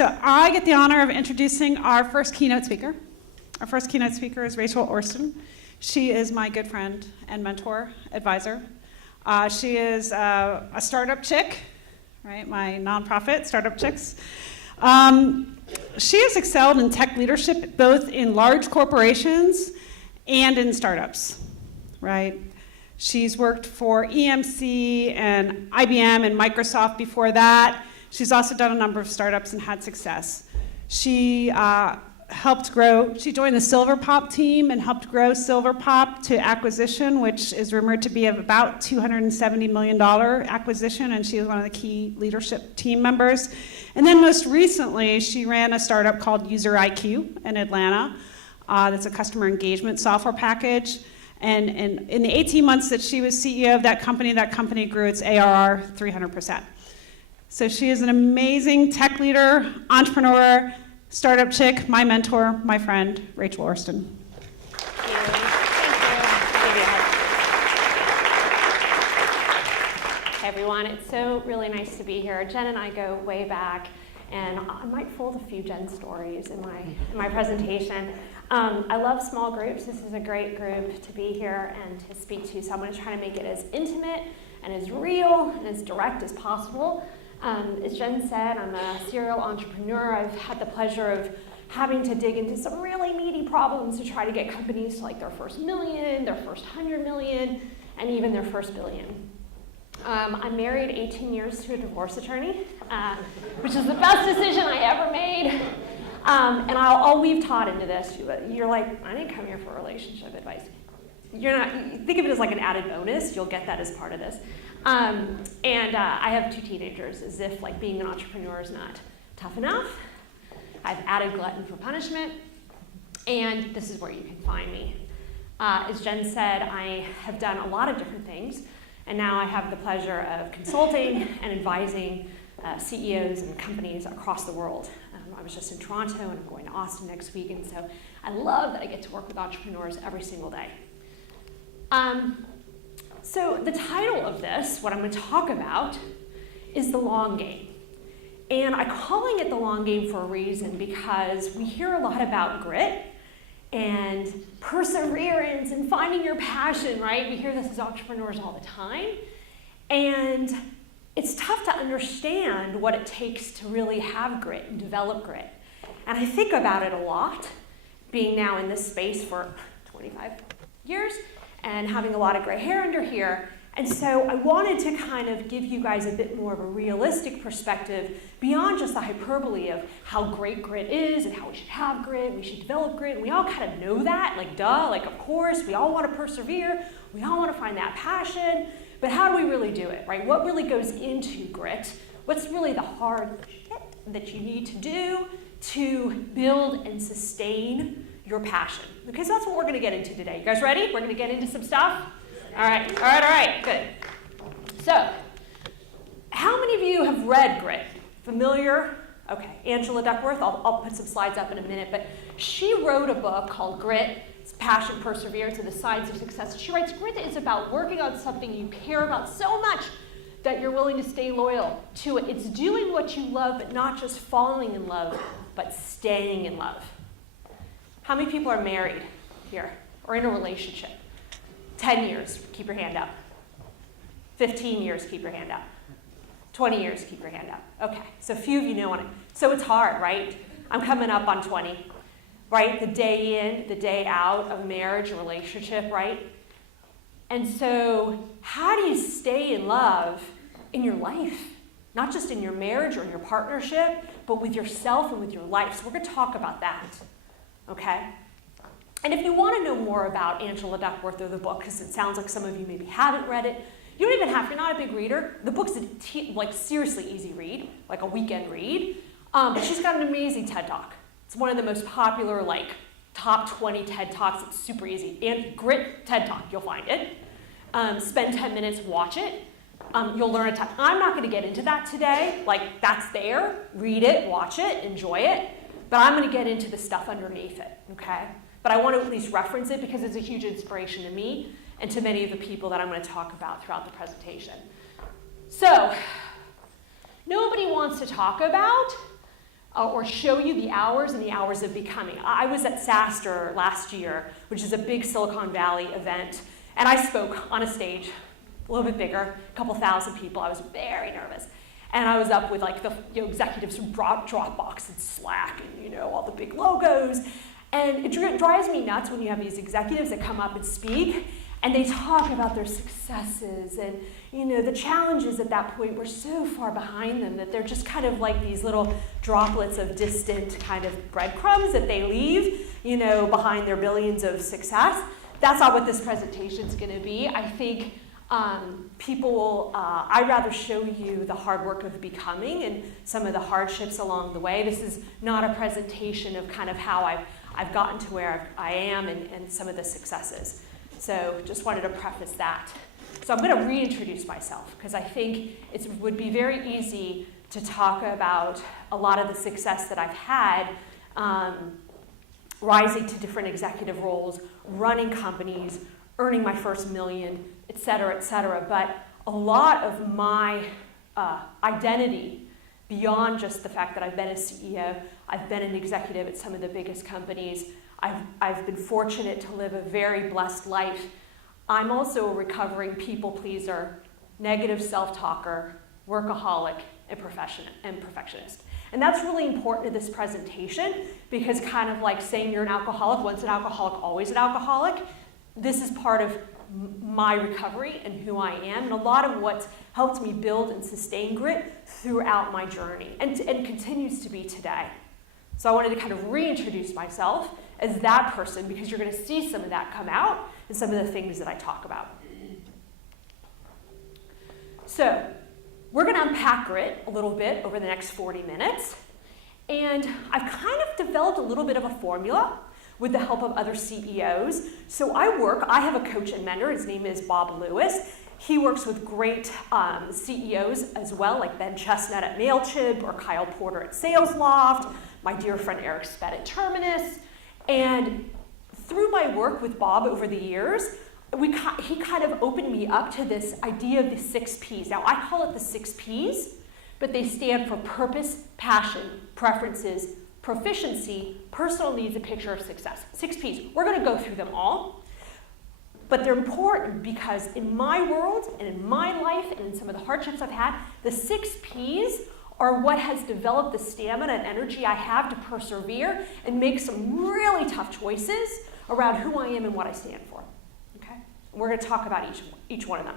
So I get the honor of introducing our first keynote speaker. Our first keynote speaker is Rachel Orston. She is my good friend and mentor, advisor. She is a startup chick, right? My nonprofit, Startup Chicks. She has excelled in tech leadership, both in large corporations and in startups, right? She's worked for EMC and IBM and Microsoft before that. She's also done a number of startups and had success. She helped grow, she joined the Silverpop team and helped grow Silverpop to acquisition, which is rumored to be of about $270 million acquisition, and she was one of the key leadership team members. And then most recently, she ran a startup called User IQ in Atlanta. That's a customer engagement software package. And in the 18 months that she was CEO of that company grew its ARR 300%. So she is an amazing tech leader, entrepreneur, startup chick, my mentor, my friend, Rachel Orston. Thank you. Thank you. Hey everyone, it's so really nice to be here. Jen and I go way back, and I might fold a few Jen stories in my presentation. I love small groups. This is a great group to be here and to speak to, so I'm going to try to make it as intimate and as real and as direct as possible. As Jen said, I'm a serial entrepreneur. I've had the pleasure of having to dig into some really meaty problems to try to get companies to like their first million, their first 100 million, and even their first billion. I'm married 18 years to a divorce attorney, which is the best decision I ever made. And I'll weave Todd into this. You're like, I didn't come here for relationship advice. You're not. Think of it as like an added bonus. You'll get that as part of this. I have 2 teenagers, as if like being an entrepreneur is not tough enough. I've added glutton for punishment, and this is where you can find me. As Jen said, I have done a lot of different things, and now I have the pleasure of consulting and advising CEOs and companies across the world. I was just in Toronto, and I'm going to Orston next week, and so I love that I get to work with entrepreneurs every single day. So the title of this, what I'm going to talk about, is the long game. And I'm calling it the long game for a reason, because we hear a lot about grit and perseverance and finding your passion, right? We hear this as entrepreneurs all the time. And it's tough to understand what it takes to really have grit and develop grit. And I think about it a lot, being now in this space for 25 years and having a lot of gray hair under here. And so I wanted to kind of give you guys a bit more of a realistic perspective beyond just the hyperbole of how great grit is and how we should have grit, we should develop grit, and we all kind of know that, like duh, like of course, we all want to persevere, we all want to find that passion, but how do we really do it, right? What really goes into grit? What's really the hard shit that you need to do to build and sustain your passion? Okay, so that's what we're going to get into today. You guys ready? We're going to get into some stuff? All right, good. So, how many of you have read Grit? Familiar? Okay, Angela Duckworth, I'll put some slides up in a minute, but she wrote a book called Grit, it's Passion, Perseverance, and the Science of Success. She writes, grit is about working on something you care about so much that you're willing to stay loyal to it. It's doing what you love, but not just falling in love, but staying in love. How many people are married here or in a relationship? 10 years, keep your hand up. 15 years, keep your hand up. 20 years, keep your hand up. Okay, so a few of you know on it. So it's hard, right? I'm coming up on 20, right? The day in, the day out of marriage, a relationship, right? And so how do you stay in love in your life? Not just in your marriage or in your partnership, but with yourself and with your life. So we're going to talk about that, okay? And if you want to know more about Angela Duckworth or the book, because it sounds like some of you maybe haven't read it, you don't even have, if you're not a big reader, the book's like seriously easy read, like a weekend read. But she's got an amazing TED Talk. It's one of the most popular, like, top 20 TED Talks. It's super easy. And Grit TED Talk, you'll find it. Spend 10 minutes, watch it. You'll learn a ton. I'm not going to get into that today. Like, that's there. Read it, watch it, enjoy it. But I'm going to get into the stuff underneath it, okay? But I want to at least reference it because it's a huge inspiration to me and to many of the people that I'm going to talk about throughout the presentation. So, nobody wants to talk about or show you the hours and the hours of becoming. I was at SaaStr last year, which is a big Silicon Valley event, and I spoke on a stage, a little bit bigger, a couple thousand people. I was very nervous. And I was up with like the executives from Dropbox and Slack and all the big logos. And it drives me nuts when you have these executives that come up and speak and they talk about their successes and the challenges at that point were so far behind them that they're just kind of like these little droplets of distant kind of breadcrumbs that they leave behind their billions of success. That's not what this presentation is going to be. I think I'd rather show you the hard work of becoming and some of the hardships along the way. This is not a presentation of kind of how I've gotten to where I am and some of the successes. So just wanted to preface that. So I'm going to reintroduce myself because I think it would be very easy to talk about a lot of the success that I've had rising to different executive roles, running companies, earning my first million, et cetera, but a lot of my identity, beyond just the fact that I've been a CEO, I've been an executive at some of the biggest companies, I've been fortunate to live a very blessed life. I'm also a recovering people pleaser, negative self-talker, workaholic, and perfectionist. And that's really important to this presentation because kind of like saying you're an alcoholic, once an alcoholic, always an alcoholic, this is part of my recovery and who I am, and a lot of what's helped me build and sustain grit throughout my journey, and continues to be today. So I wanted to kind of reintroduce myself as that person because you're going to see some of that come out in some of the things that I talk about. So we're going to unpack grit a little bit over the next 40 minutes, and I've kind of developed a little bit of a formula with the help of other CEOs. So I have a coach and mentor. His name is Bob Lewis. He works with great CEOs as well, like Ben Chestnut at MailChimp or Kyle Porter at SalesLoft, my dear friend Eric Spett at Terminus. And through my work with Bob over the years, he kind of opened me up to this idea of the 6 Ps. Now, I call it the 6 Ps, but they stand for purpose, passion, preferences, proficiency, personal needs, a picture of success. 6 Ps. We're going to go through them all, but they're important because in my world and in my life and in some of the hardships I've had, the 6 Ps are what has developed the stamina and energy I have to persevere and make some really tough choices around who I am and what I stand for. Okay? And we're going to talk about each one of them.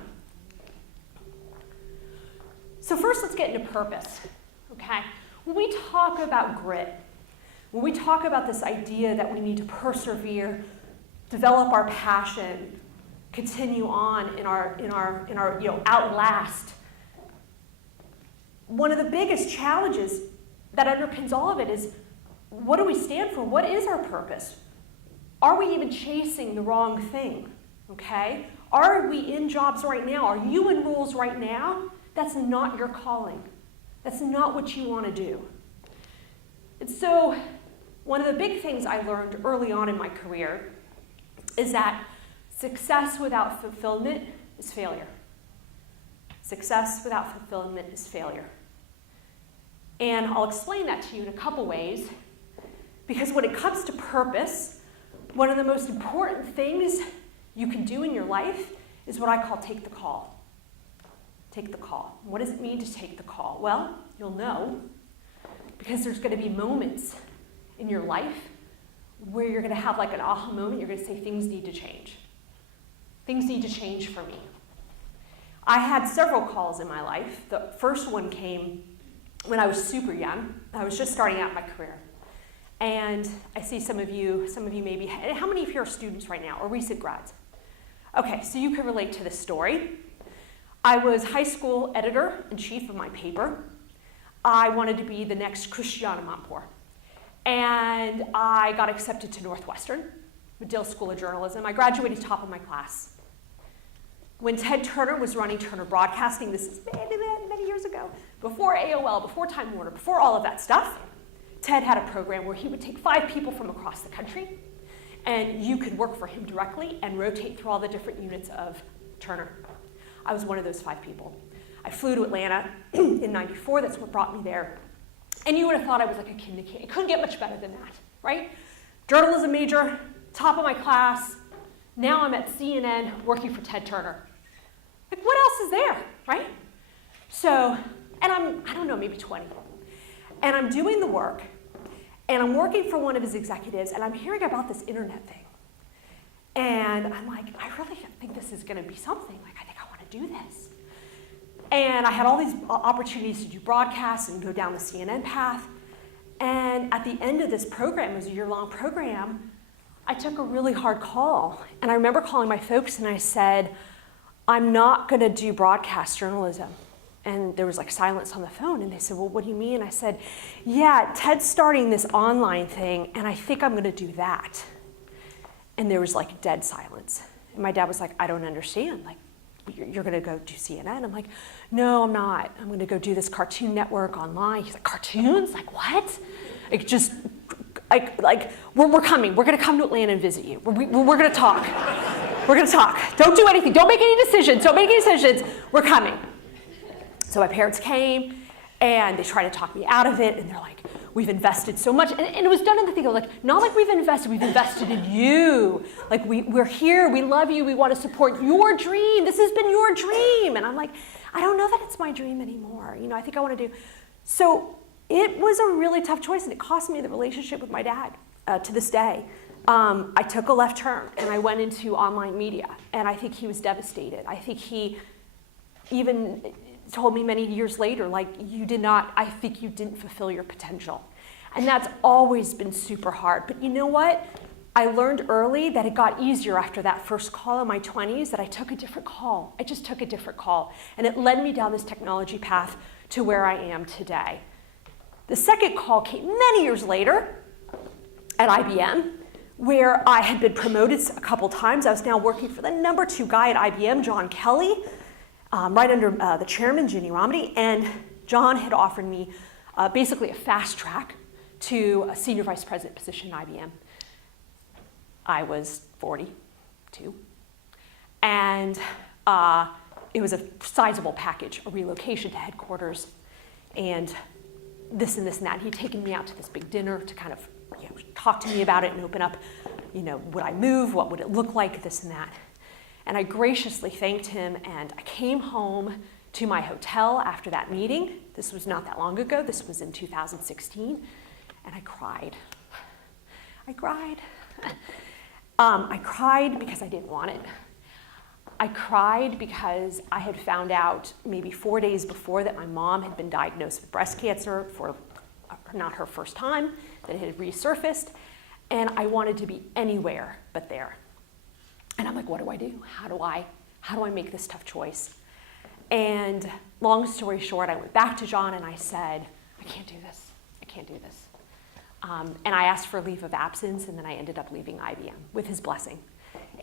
So first, let's get into purpose. Okay? When we talk about grit, when we talk about this idea that we need to persevere, develop our passion, continue on in our outlast, one of the biggest challenges that underpins all of it is, what do we stand for? What is our purpose? Are we even chasing the wrong thing? Okay? Are we in jobs right now? Are you in roles right now? That's not your calling. That's not what you want to do. And so, one of the big things I learned early on in my career is that success without fulfillment is failure. Success without fulfillment is failure. And I'll explain that to you in a couple ways, because when it comes to purpose, one of the most important things you can do in your life is what I call take the call. Take the call. What does it mean to take the call? Well, you'll know, because there's going to be moments in your life where you're going to have like an aha moment. You're going to say, things need to change. Things need to change for me. I had several calls in my life. The first one came when I was super young. I was just starting out my career. And I see some of you maybe, how many of you are students right now or recent grads? Okay, so you can relate to this story. I was high school editor-in-chief of my paper. I wanted to be the next Christiane Amanpour. And I got accepted to Northwestern, Medill School of Journalism. I graduated top of my class. When Ted Turner was running Turner Broadcasting, this is many years ago, before AOL, before Time Warner, before all of that stuff, Ted had a program where he would take 5 people from across the country, and you could work for him directly and rotate through all the different units of Turner. I was one of those 5 people. I flew to Atlanta in '94. That's what brought me there. And you would have thought I was like a kid in a candy. It couldn't get much better than that, right? Journalism major, top of my class. Now I'm at CNN working for Ted Turner. Like, what else is there, right? So, and I don't know, maybe 20. And I'm doing the work, and I'm working for one of his executives, and I'm hearing about this internet thing. And I'm like, I really think this is going to be something. Like, I think I want to do this. And I had all these opportunities to do broadcasts and go down the CNN path. And at the end of this program, it was a year-long program, I took a really hard call. And I remember calling my folks, and I said, I'm not going to do broadcast journalism. And there was like silence on the phone, and they said, well, what do you mean? I said, yeah, Ted's starting this online thing, and I think I'm going to do that. And there was like dead silence. And my dad was like, I don't understand. Like, you're going to go do CNN? I'm like, no, I'm not. I'm going to go do this Cartoon Network online. He's like, cartoons? Like, what? Like, just, like we're coming. We're going to come to Atlanta and visit you. We're going to talk. We're going to talk. Don't do anything. Don't make any decisions. Don't make any decisions. We're coming. So my parents came, and they tried to talk me out of it, and they're like, we've invested so much. And it was done in the thing of like, not like we've invested in you. Like, we're here, we love you, we want to support your dream. This has been your dream. And I'm like, I don't know that it's my dream anymore. You know, I think I want to do. So it was a really tough choice, and it cost me the relationship with my dad to this day. I took a left turn, and I went into online media, and I think he was devastated. I think he even told me many years later, like, I think you didn't fulfill your potential. And that's always been super hard. But you know what? I learned early that it got easier after that first call in my 20s, that I took a different call. I just took a different call. And it led me down this technology path to where I am today. The second call came many years later at IBM, where I had been promoted a couple times. I was now working for the number 2 guy at IBM, John Kelly, right under the chairman, Ginny Romney, and John had offered me basically a fast track to a senior vice president position at IBM. I was 42, and it was a sizable package, a relocation to headquarters, and this and that. He'd taken me out to this big dinner to kind of talk to me about it and open up, would I move? What would it look like? This and that. And I graciously thanked him, and I came home to my hotel after that meeting. This was not that long ago. This was in 2016, and I cried. I cried because I didn't want it. I cried because I had found out maybe 4 days before that my mom had been diagnosed with breast cancer for not her first time, that it had resurfaced, and I wanted to be anywhere but there. And I'm like, what do I do? How do I make this tough choice? And long story short, I went back to John and I said, I can't do this. I can't do this. And I asked for a leave of absence, and then I ended up leaving IBM with his blessing.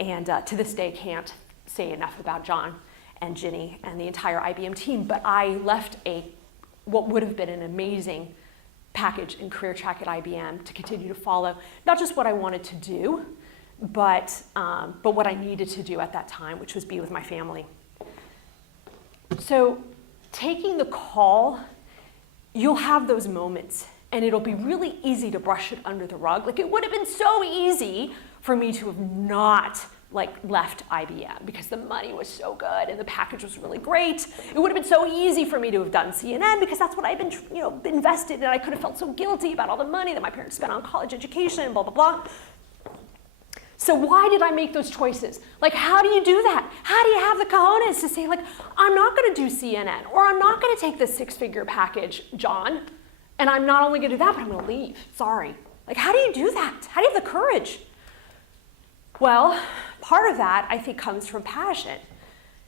And to this day, can't say enough about John and Ginny and the entire IBM team, but I left what would have been an amazing package and career track at IBM to continue to follow, not just what I wanted to do, but what I needed to do at that time, which was be with my family. So taking the call, you'll have those moments, and it'll be really easy to brush it under the rug. Like, it would have been so easy for me to have not left IBM because the money was so good and the package was really great. It would have been so easy for me to have done CNN because that's what I've been, invested in. I could have felt so guilty about all the money that my parents spent on college education and blah, blah, blah. So why did I make those choices? Like, how do you do that? How do you have the cojones to say, I'm not going to do CNN, or I'm not going to take this 6-figure package, John, and I'm not only going to do that, but I'm going to leave. Sorry. How do you do that? How do you have the courage? Well, part of that, I think, comes from passion.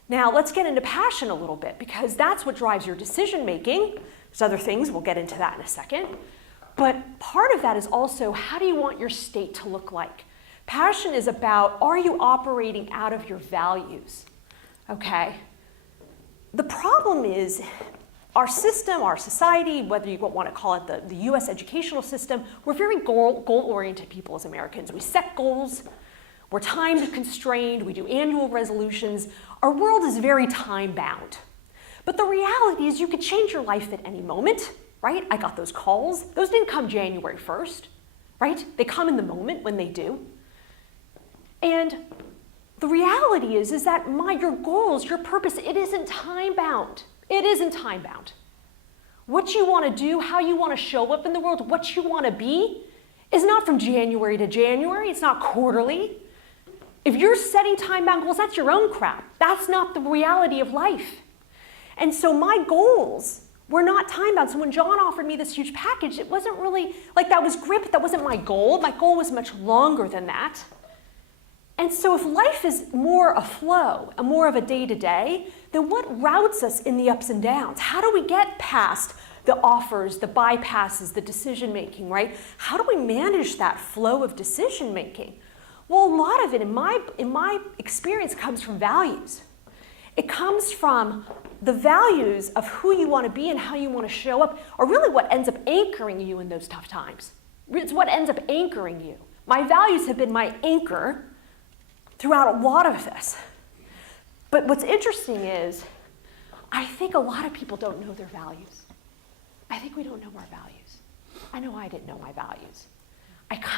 Now, let's get into passion a little bit, because that's what drives your decision making. There's other things, we'll get into that in a second. But part of that is also, how do you want your state to look like? Passion is about, are you operating out of your values? Okay? The problem is, our system, our society, whether you want to call it the US educational system, we're very goal-oriented people as Americans. We set goals, we're time constrained, we do annual resolutions. Our world is very time-bound. But the reality is you could change your life at any moment. right? I got those calls. Those didn't come January 1st, right? They come in the moment when they do. And the reality is that your goals, your purpose, it isn't time-bound. It isn't time-bound. What you want to do, how you want to show up in the world, what you want to be, is not from January to January. It's not quarterly. If you're setting time-bound goals, that's your own crap. That's not the reality of life. And so my goals were not time-bound. So when John offered me this huge package, it wasn't really, like that was great, but that wasn't my goal. My goal was much longer than that. And so if life is more a flow, a more of a day-to-day, then what routes us in the ups and downs? How do we get past the offers, the bypasses, the decision-making, right? How do we manage that flow of decision-making? Well, a lot of it, in my experience, comes from values. It comes from the values of who you want to be and how you want to show up are really what ends up anchoring you in those tough times. It's what ends up anchoring you. My values have been my anchor throughout a lot of this. But what's interesting is I think a lot of people don't know their values. I think we don't know our values. I know I didn't know my values.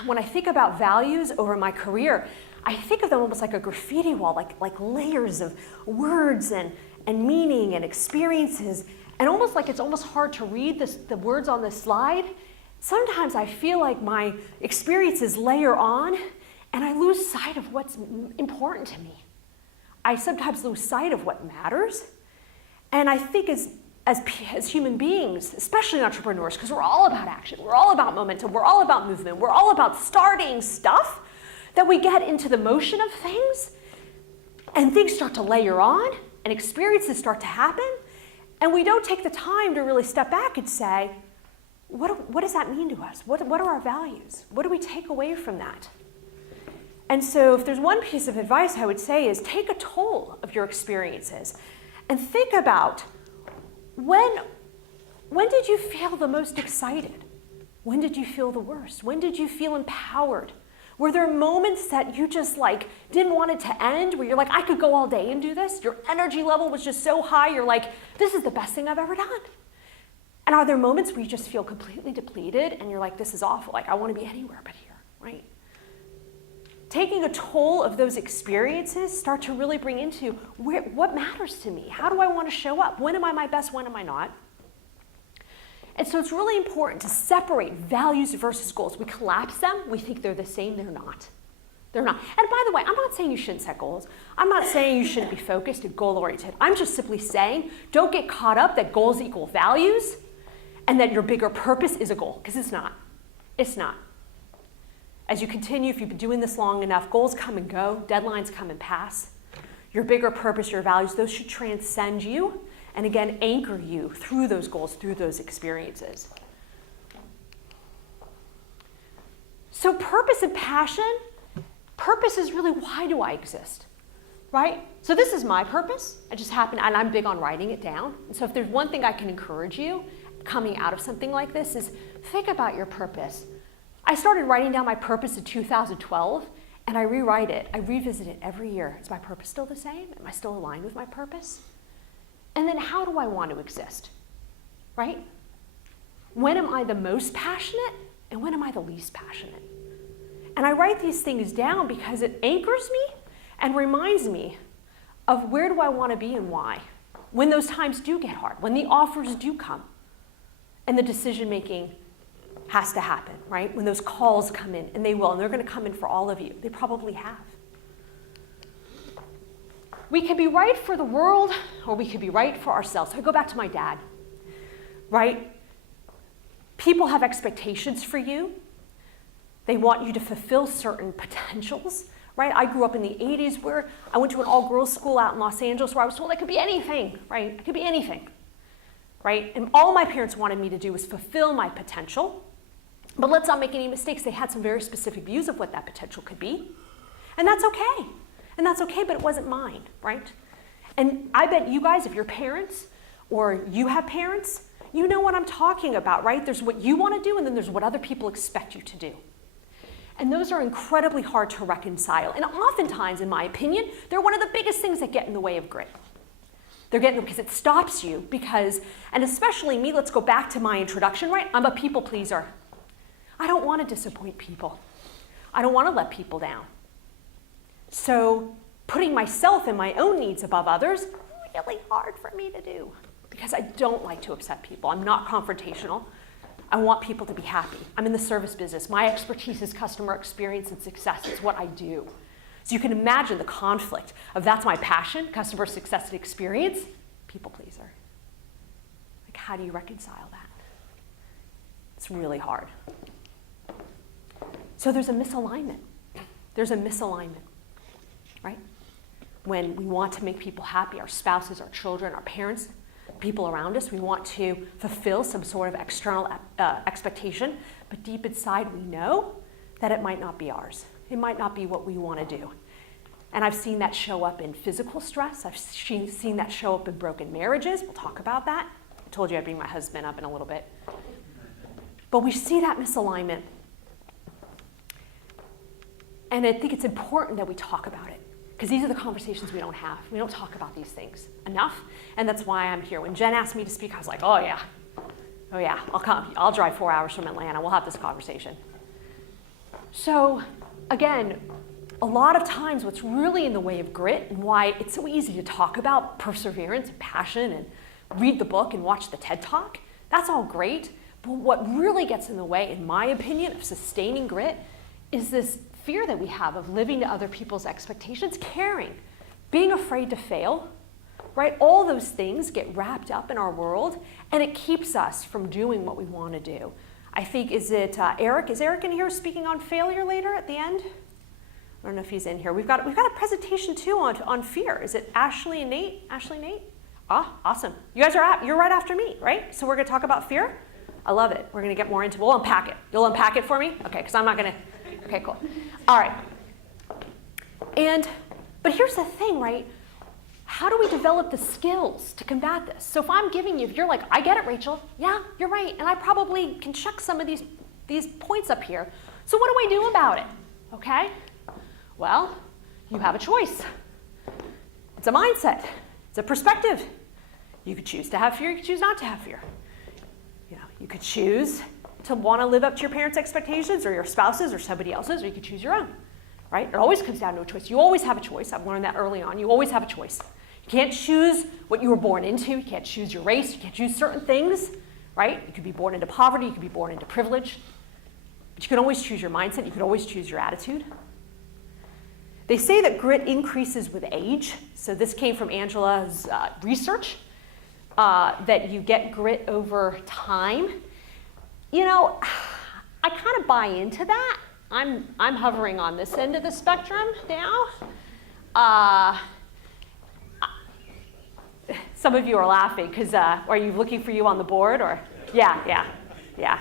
When I think about values over my career, I think of them almost like a graffiti wall, like layers of words and meaning and experiences, and almost like it's almost hard to read the words on this slide. Sometimes I feel like my experiences layer on, and I lose sight of what's important to me. I sometimes lose sight of what matters, and I think as human beings, especially entrepreneurs, because we're all about action, we're all about momentum, we're all about movement, we're all about starting stuff, that we get into the motion of things, and things start to layer on, and experiences start to happen, and we don't take the time to really step back and say, what does that mean to us? What are our values? What do we take away from that? And so if there's one piece of advice I would say is take a toll of your experiences and think about when did you feel the most excited? When did you feel the worst? When did you feel empowered? Were there moments that you just didn't want it to end, where you're like, I could go all day and do this? Your energy level was just so high, you're like, this is the best thing I've ever done. And are there moments where you just feel completely depleted and you're like, this is awful, I want to be anywhere but here, right? Taking a toll of those experiences start to really bring into what matters to me? How do I want to show up? When am I my best? When am I not? And so it's really important to separate values versus goals. We collapse them. We think they're the same. They're not. They're not. And by the way, I'm not saying you shouldn't set goals. I'm not saying you shouldn't be focused and goal-oriented. I'm just simply saying don't get caught up that goals equal values and that your bigger purpose is a goal, because it's not. It's not. As you continue, if you've been doing this long enough, goals come and go, deadlines come and pass. Your bigger purpose, your values, those should transcend you and again, anchor you through those goals, through those experiences. So purpose and passion, purpose is really why do I exist, right? So this is my purpose. I just happen, and I'm big on writing it down. And so if there's one thing I can encourage you coming out of something like this is think about your purpose. I started writing down my purpose in 2012, and I rewrite it. I revisit it every year. Is my purpose still the same? Am I still aligned with my purpose? And then how do I want to exist, right? When am I the most passionate, and when am I the least passionate? And I write these things down because it anchors me and reminds me of where do I want to be and why. When those times do get hard, when the offers do come, and the decision-making has to happen, right? When those calls come in, and they will, and they're going to come in for all of you. They probably have. We can be right for the world, or we can be right for ourselves. So I go back to my dad, right? People have expectations for you. They want you to fulfill certain potentials, right? I grew up in the 80s where I went to an all-girls school out in Los Angeles where I was told I could be anything, right? I could be anything, right? And all my parents wanted me to do was fulfill my potential. But let's not make any mistakes. They had some very specific views of what that potential could be. And that's okay. And that's okay, but it wasn't mine, right? And I bet you guys, if you're parents or you have parents, you know what I'm talking about, right? There's what you want to do, and then there's what other people expect you to do. And those are incredibly hard to reconcile. And oftentimes, in my opinion, they're one of the biggest things that get in the way of grit. They're getting them because it stops you because, and especially me, let's go back to my introduction, right? I'm a people pleaser. I don't want to disappoint people. I don't want to let people down. So putting myself and my own needs above others is really hard for me to do because I don't like to upset people. I'm not confrontational. I want people to be happy. I'm in the service business. My expertise is customer experience and success. It's what I do. So you can imagine the conflict of that's my passion, customer success and experience, people pleaser. Like, how do you reconcile that? It's really hard. So there's a misalignment. There's a misalignment, right? When we want to make people happy, our spouses, our children, our parents, people around us, we want to fulfill some sort of external expectation, but deep inside we know that it might not be ours. It might not be what we want to do. And I've seen that show up in physical stress. I've seen that show up in broken marriages. We'll talk about that. I told you I'd bring my husband up in a little bit. But we see that misalignment. And I think it's important that we talk about it because these are the conversations we don't have. We don't talk about these things enough. And that's why I'm here. When Jen asked me to speak, I was like, oh yeah, I'll come. I'll drive 4 hours from Atlanta. We'll have this conversation. So again, a lot of times what's really in the way of grit and why it's so easy to talk about perseverance and passion and read the book and watch the TED Talk, that's all great. But what really gets in the way, in my opinion, of sustaining grit is this fear that we have of living to other people's expectations, caring, being afraid to fail, right? All those things get wrapped up in our world and it keeps us from doing what we want to do. I think, is it Eric? Is Eric in here speaking on failure later at the end? I don't know if he's in here. We've got a presentation too on fear. Is it Ashley and Nate? Ashley and Nate? Ah, awesome. You guys you're right after me, right? So we're going to talk about fear. I love it. We're going to get more into. We'll unpack it. You'll unpack it for me, okay? Because I'm not going to. Okay, cool. All right. But here's the thing, right? How do we develop the skills to combat this? So if you're like, I get it, Rachel. Yeah, you're right, and I probably can check some of these points up here. So what do I do about it? Okay. Well, you have a choice. It's a mindset. It's a perspective. You could choose to have fear. You could choose not to have fear. You could choose to want to live up to your parents' expectations or your spouse's or somebody else's, or you could choose your own, right? It always comes down to a choice. You always have a choice. I've learned that early on. You always have a choice. You can't choose what you were born into. You can't choose your race. You can't choose certain things, right? You could be born into poverty. You could be born into privilege. But you can always choose your mindset. You can always choose your attitude. They say that grit increases with age. So this came from Angela's research, that you get grit over time. I kind of buy into that. I'm hovering on this end of the spectrum now. Some of you are laughing because are you looking for you on the board or? Yeah.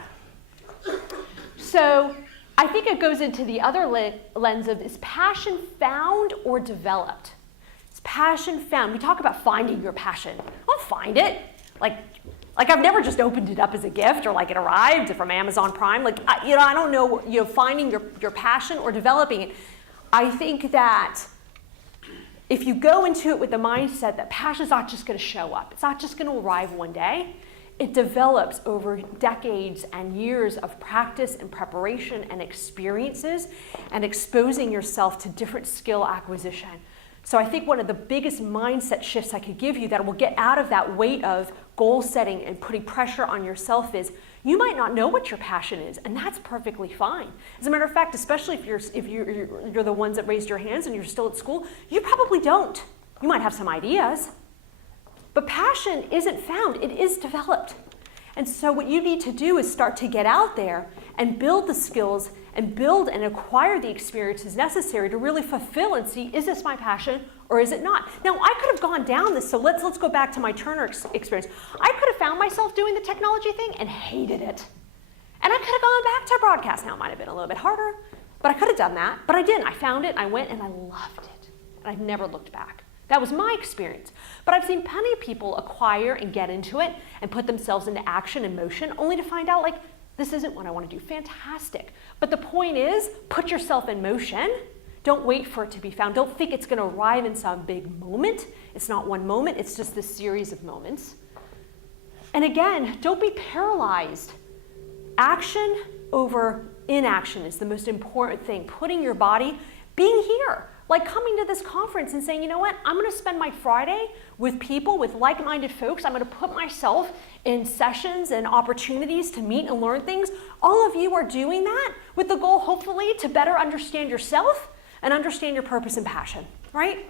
So I think it goes into the other lens of, is passion found or developed? Is passion found? We talk about finding your passion. I'll find it. Like I've never just opened it up as a gift or like it arrived from Amazon Prime. I don't know, finding your passion or developing it. I think that if you go into it with the mindset that passion's not just going to show up, it's not just going to arrive one day, it develops over decades and years of practice and preparation and experiences and exposing yourself to different skill acquisition. So I think one of the biggest mindset shifts I could give you that will get out of that weight of goal setting and putting pressure on yourself is you might not know what your passion is, and that's perfectly fine. As a matter of fact, especially if you're the ones that raised your hands and you're still at school, you probably don't. You might have some ideas. But passion isn't found, it is developed. And so what you need to do is start to get out there and build the skills and build and acquire the experiences necessary to really fulfill and see, is this my passion or is it not? Now, I could have gone down this, so let's go back to my Turner experience. I could have found myself doing the technology thing and hated it. And I could have gone back to broadcast. Now, it might have been a little bit harder, but I could have done that. But I didn't. I found it, I went, and I loved it. And I've never looked back. That was my experience. But I've seen plenty of people acquire and get into it and put themselves into action and motion only to find out, this isn't what I want to do. Fantastic. But the point is, put yourself in motion Don't wait for it to be found. Don't think it's going to arrive in some big moment. It's not one moment. It's just this series of moments. And again, don't be paralyzed. Action over inaction is the most important thing. Putting your body, being here, like coming to this conference and saying, you know what, I'm going to spend my Friday with people, with like-minded folks. I'm going to put myself in sessions and opportunities to meet and learn things. All of you are doing that with the goal, hopefully, to better understand yourself and understand your purpose and passion, right?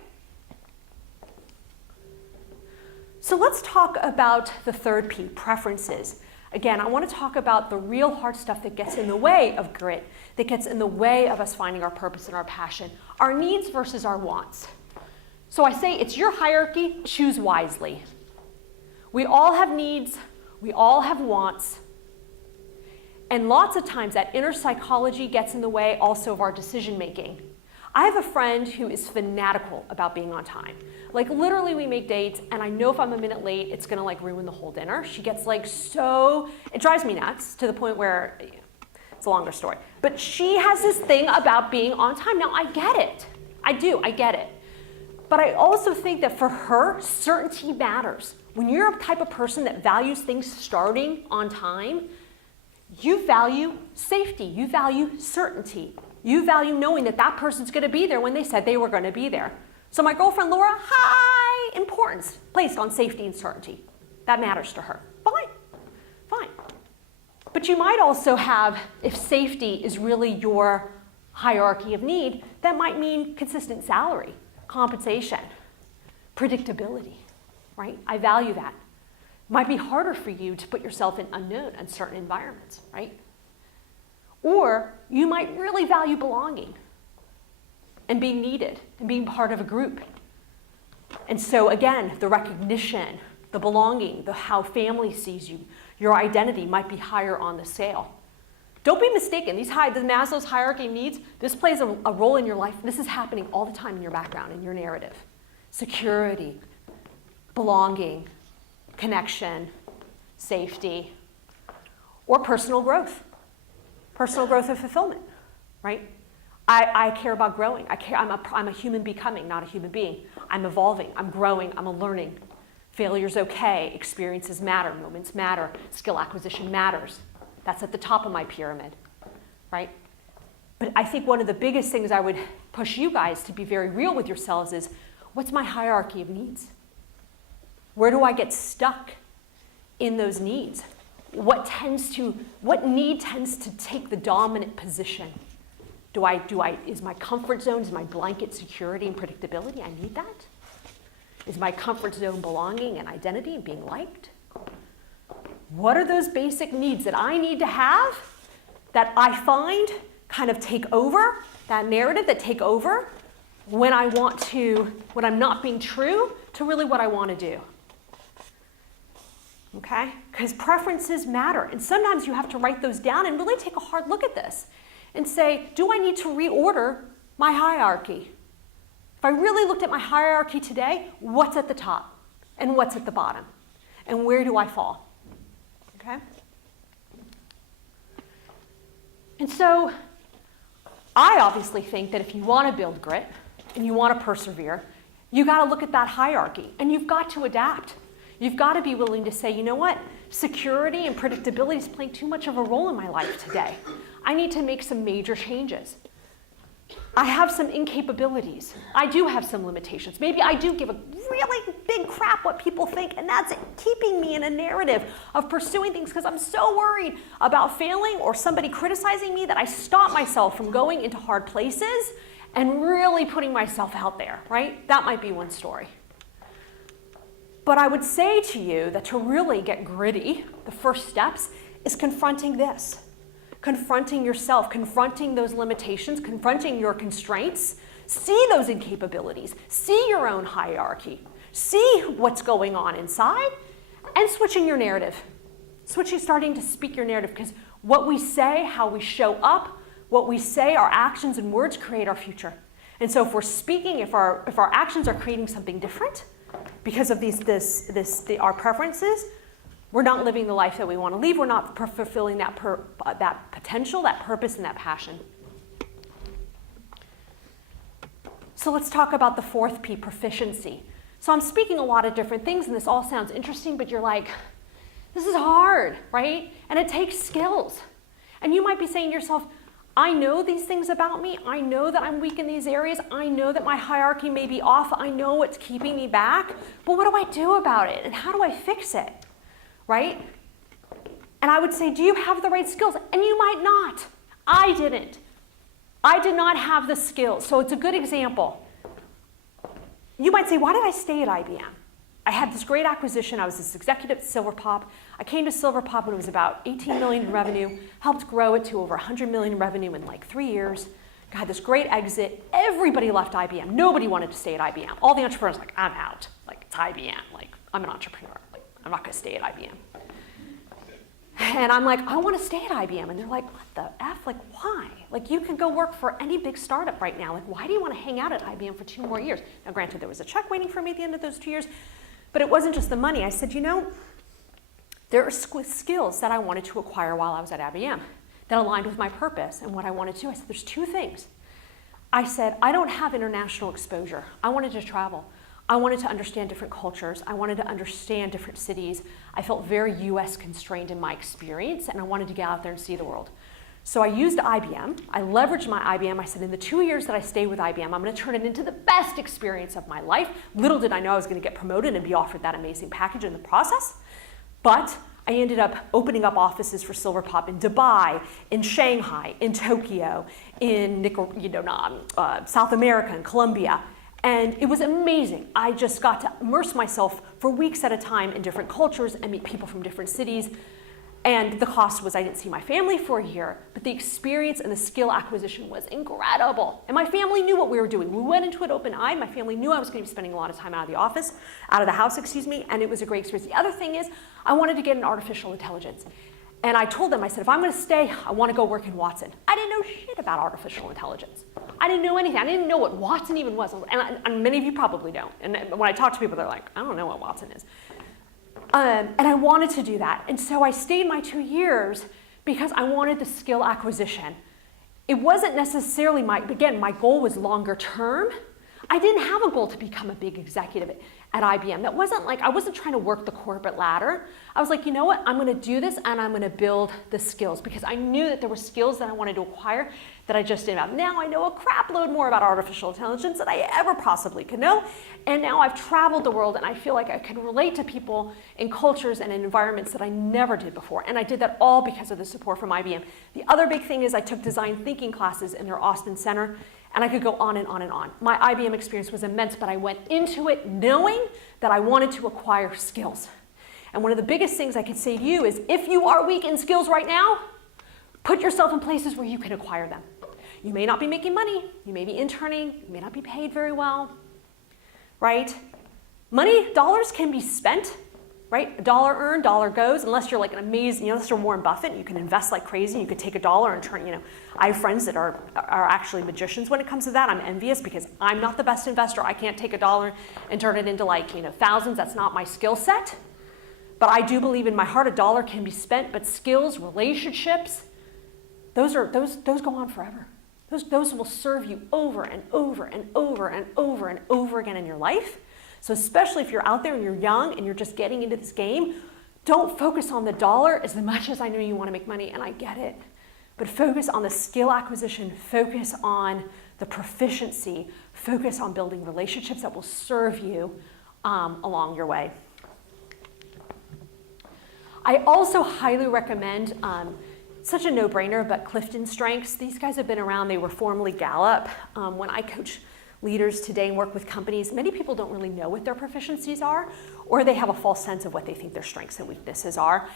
So let's talk about the third P, preferences. Again, I want to talk about the real hard stuff that gets in the way of grit, that gets in the way of us finding our purpose and our passion, our needs versus our wants. So I say it's your hierarchy, choose wisely. We all have needs, we all have wants, and lots of times that inner psychology gets in the way also of our decision making. I have a friend who is fanatical about being on time. Like literally we make dates and I know if I'm a minute late, it's gonna like ruin the whole dinner. She gets like it drives me nuts to the point where, it's a longer story. But she has this thing about being on time. Now I get it, I get it. But I also think that for her, certainty matters. When you're a type of person that values things starting on time, you value safety, you value certainty. You value knowing that that person's going to be there when they said they were going to be there. So my girlfriend Laura, high importance placed on safety and certainty. That matters to her. Fine. But you might also have, if safety is really your hierarchy of need, that might mean consistent salary, compensation, predictability, right? I value that. It might be harder for you to put yourself in unknown, uncertain environments, right? Or you might really value belonging and being needed and being part of a group. And so again, the recognition, the belonging, how family sees you, your identity might be higher on the scale. Don't be mistaken, the Maslow's hierarchy of needs, this plays a role in your life. This is happening all the time in your background, in your narrative. Security, belonging, connection, safety, or personal growth. Personal growth and fulfillment, right? I care about growing. I'm a human becoming, not a human being. I'm evolving, I'm growing, I'm learning. Failure's okay, experiences matter, moments matter, skill acquisition matters. That's at the top of my pyramid, right? But I think one of the biggest things I would push you guys to be very real with yourselves is, what's my hierarchy of needs? Where do I get stuck in those needs? What need tends to take the dominant position? Is my comfort zone, is my blanket security and predictability? I need that. Is my comfort zone belonging and identity and being liked? What are those basic needs that I need to have that I find kind of take over, that narrative that take over when I'm not being true to really what I want to do? Okay? Because preferences matter. And sometimes you have to write those down and really take a hard look at this and say, do I need to reorder my hierarchy? If I really looked at my hierarchy today, what's at the top and what's at the bottom? And where do I fall? Okay? And so I obviously think that if you want to build grit and you want to persevere, you got to look at that hierarchy and you've got to adapt. You've got to be willing to say, you know what? Security and predictability is playing too much of a role in my life today. I need to make some major changes. I have some incapabilities. I do have some limitations. Maybe I do give a really big crap what people think, and that's keeping me in a narrative of pursuing things because I'm so worried about failing or somebody criticizing me that I stop myself from going into hard places and really putting myself out there, right? That might be one story. But I would say to you that to really get gritty, the first steps is confronting this. Confronting yourself, confronting those limitations, confronting your constraints. See those incapabilities. See your own hierarchy. See what's going on inside. And switching your narrative. Starting to speak your narrative. Because what we say, how we show up, what we say, our actions and words create our future. And so if we're speaking, if our actions are creating something different, because of our preferences, we're not living the life that we want to live. We're not fulfilling that potential, that purpose, and that passion. So let's talk about the fourth P, proficiency. So I'm speaking a lot of different things, and this all sounds interesting, but you're like, this is hard, right? And it takes skills. And you might be saying to yourself, I know these things about me. I know that I'm weak in these areas. I know that my hierarchy may be off. I know what's keeping me back. But what do I do about it? And how do I fix it, right? And I would say, do you have the right skills? And you might not. I didn't. I did not have the skills. So it's a good example. You might say, why did I stay at IBM? I had this great acquisition. I was this executive at Silverpop. I came to Silverpop when it was about 18 million in revenue, helped grow it to over 100 million in revenue in like 3 years. I had this great exit. Everybody left IBM. Nobody wanted to stay at IBM. All the entrepreneurs were like, I'm out. Like, it's IBM. Like, I'm an entrepreneur. Like, I'm not going to stay at IBM. And I'm like, I want to stay at IBM. And they're like, what the F? Like, why? Like, you could go work for any big startup right now. Like, why do you want to hang out at IBM for 2 more years? Now, granted, there was a check waiting for me at the end of those 2 years, but it wasn't just the money. I said, you know, there are skills that I wanted to acquire while I was at IBM that aligned with my purpose and what I wanted to do. I said, there's 2 things. I said, I don't have international exposure. I wanted to travel. I wanted to understand different cultures. I wanted to understand different cities. I felt very US constrained in my experience, and I wanted to get out there and see the world. So I used IBM. I leveraged my IBM. I said, in the 2 years that I stay with IBM, I'm going to turn it into the best experience of my life. Little did I know I was going to get promoted and be offered that amazing package in the process. But I ended up opening up offices for Silverpop in Dubai, in Shanghai, in Tokyo, in South America, in Colombia. And it was amazing. I just got to immerse myself for weeks at a time in different cultures and meet people from different cities. And the cost was I didn't see my family for a year, but the experience and the skill acquisition was incredible. And my family knew what we were doing. We went into it open-eyed. My family knew I was going to be spending a lot of time out of the house, and it was a great experience. The other thing is I wanted to get in artificial intelligence. And I told them, I said, if I'm going to stay, I want to go work in Watson. I didn't know shit about artificial intelligence. I didn't know anything. I didn't know what Watson even was. And many of you probably don't. And when I talk to people, they're like, I don't know what Watson is. And I wanted to do that. And so I stayed my 2 years because I wanted the skill acquisition. It wasn't necessarily my goal was longer term. I didn't have a goal to become a big executive at IBM. That wasn't like, I wasn't trying to work the corporate ladder. I was like, you know what, I'm going to do this and I'm going to build the skills because I knew that there were skills that I wanted to acquire that I just didn't have. Now I know a crap load more about artificial intelligence than I ever possibly could know. And now I've traveled the world and I feel like I can relate to people in cultures and in environments that I never did before. And I did that all because of the support from IBM. The other big thing is I took design thinking classes in their Orston Center. And I could go on and on and on. My IBM experience was immense, but I went into it knowing that I wanted to acquire skills. And one of the biggest things I could say to you is, if you are weak in skills right now, put yourself in places where you can acquire them. You may not be making money, you may be interning, you may not be paid very well, right? Money, dollars can be spent, right? $1 earned, $1 goes, unless you're like an amazing, unless you're Warren Buffett, you can invest like crazy, you could take $1 and turn, I have friends that are actually magicians when it comes to that. I'm envious because I'm not the best investor. I can't take $1 and turn it into like, thousands. That's not my skill set. But I do believe in my heart $1 can be spent, but skills, relationships, those go on forever. Those will serve you over and over and over and over and over again in your life. So especially if you're out there and you're young and you're just getting into this game, don't focus on the dollar as much as I know you want to make money, and I get it. But focus on the skill acquisition, focus on the proficiency, focus on building relationships that will serve you along your way. I also highly recommend, such a no-brainer, but Clifton Strengths. These guys have been around. They were formerly Gallup. When I coach leaders today and work with companies, many people don't really know what their proficiencies are, or they have a false sense of what they think their strengths and weaknesses are.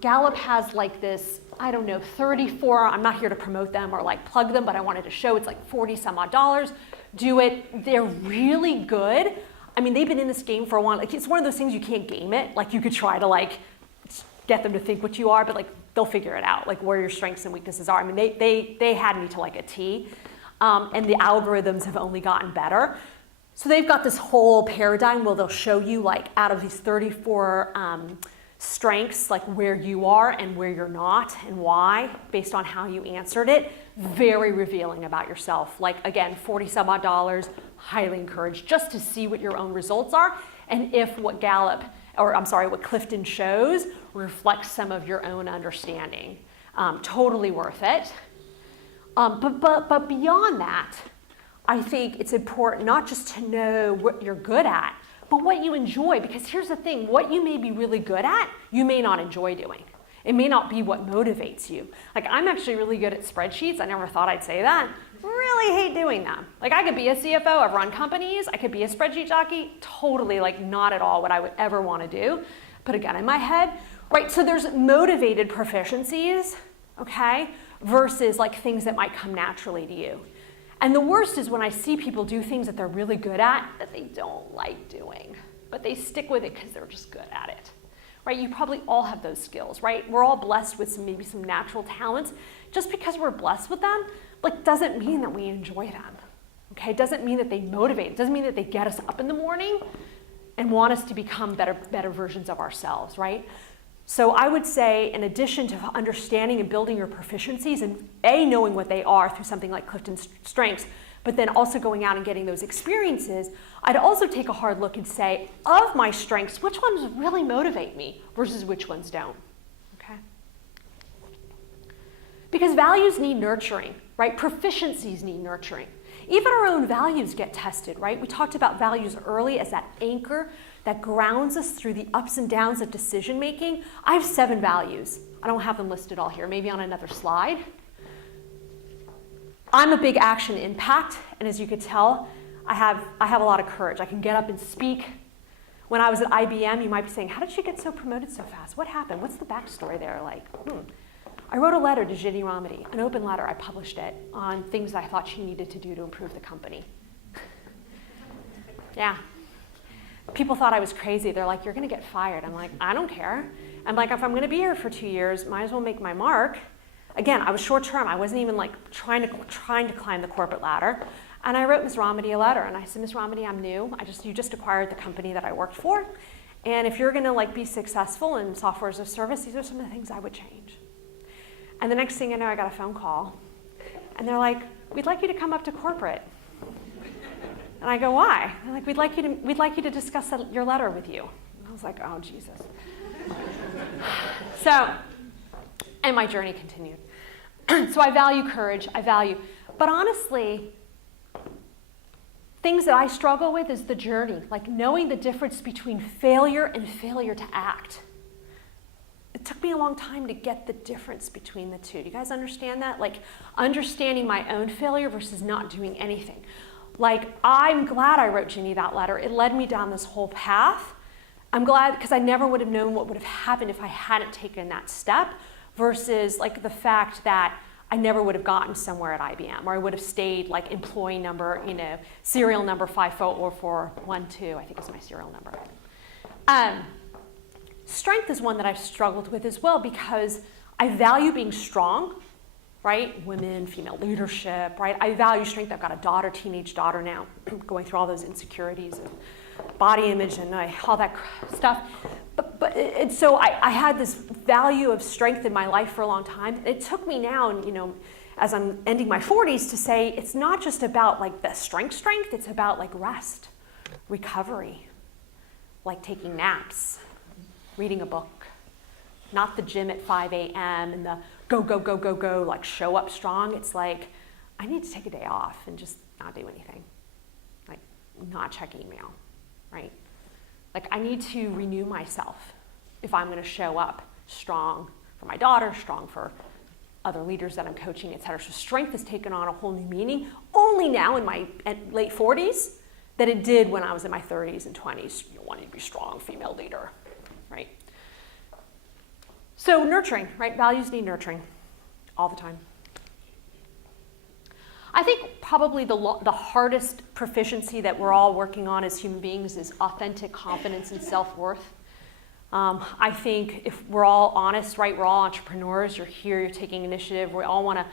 Gallup has like this, 34, I'm not here to promote them or like plug them, but I wanted to show it's like 40 some odd dollars. Do it. They're really good. I mean, they've been in this game for a while. Like, it's one of those things you can't game it. Like, you could try to like get them to think what you are, but like they'll figure it out, like where your strengths and weaknesses are. I mean, they had me to like a T. And the algorithms have only gotten better. So they've got this whole paradigm where they'll show you like out of these 34 strengths, like where you are and where you're not and why, based on how you answered it, very revealing about yourself. Like, again, 40 some odd dollars, highly encouraged just to see what your own results are and if what what Clifton shows reflects some of your own understanding. Totally worth it. But beyond that, I think it's important not just to know what you're good at, but what you enjoy, because here's the thing, what you may be really good at, you may not enjoy doing. It may not be what motivates you. Like, I'm actually really good at spreadsheets. I never thought I'd say that. Really hate doing them. Like, I could be a CFO, I've run companies, I could be a spreadsheet jockey, totally like not at all what I would ever want to do. Put a gun in my head, right? So there's motivated proficiencies, okay, versus like things that might come naturally to you. And the worst is when I see people do things that they're really good at that they don't like doing, but they stick with it because they're just good at it, right? You probably all have those skills, right? We're all blessed with maybe some natural talents. Just because we're blessed with them, like, doesn't mean that we enjoy them, okay? Doesn't mean that they motivate. It doesn't mean that they get us up in the morning and want us to become better versions of ourselves, right? So I would say, in addition to understanding and building your proficiencies and knowing what they are through something like Clifton's Strengths, but then also going out and getting those experiences, I'd also take a hard look and say, of my strengths, which ones really motivate me versus which ones don't, okay? Because values need nurturing, right? Proficiencies need nurturing. Even our own values get tested, right? We talked about values early as that anchor that grounds us through the ups and downs of decision making. I have 7 values. I don't have them listed all here, maybe on another slide. I'm a big action impact, and as you could tell, I have a lot of courage. I can get up and speak. When I was at IBM, you might be saying, how did she get so promoted so fast? What happened? What's the backstory there? Like, I wrote a letter to Ginny Romedy, an open letter. I published it on things that I thought she needed to do to improve the company. Yeah. People thought I was crazy. They're like, you're going to get fired. I'm like, I don't care. I'm like, if I'm going to be here for 2 years, might as well make my mark. Again, I was short term. I wasn't even like trying to climb the corporate ladder. And I wrote Ms. Romedy a letter. And I said, Ms. Romedy, I'm new. You just acquired the company that I worked for. And if you're going to like be successful in software as a service, these are some of the things I would change. And the next thing you know, I got a phone call. And they're like, we'd like you to come up to corporate. And I go, why? They're like, we'd like you to discuss your letter with you. And I was like, oh, Jesus. So, and my journey continued. So I value courage, but honestly, things that I struggle with is the journey, like knowing the difference between failure and failure to act. It took me a long time to get the difference between the two. Do you guys understand that? Like understanding my own failure versus not doing anything. Like, I'm glad I wrote Ginny that letter. It led me down this whole path. I'm glad because I never would have known what would have happened if I hadn't taken that step versus like the fact that I never would have gotten somewhere at IBM or I would have stayed like employee number, serial number 54412, I think is my serial number. Strength is one that I've struggled with as well because I value being strong. Right? Women, female leadership, right? I value strength. I've got a teenage daughter now, going through all those insecurities and body image and all that stuff. So I had this value of strength in my life for a long time. It took me now, and as I'm ending my 40s, to say it's not just about like the strength. It's about like rest, recovery, like taking naps, reading a book, not the gym at 5 a.m. and the go, like show up strong. It's like, I need to take a day off and just not do anything. Like, not check email, right? Like, I need to renew myself if I'm gonna show up strong for my daughter, strong for other leaders that I'm coaching, et cetera. So strength has taken on a whole new meaning, only now in my late 40s, that it did when I was in my 30s and 20s. You wanted to be strong female leader, right? So nurturing, right? Values need nurturing all the time. I think probably the hardest proficiency that we're all working on as human beings is authentic confidence and self-worth. I think if we're all honest, right, we're all entrepreneurs, you're here, you're taking initiative, we all want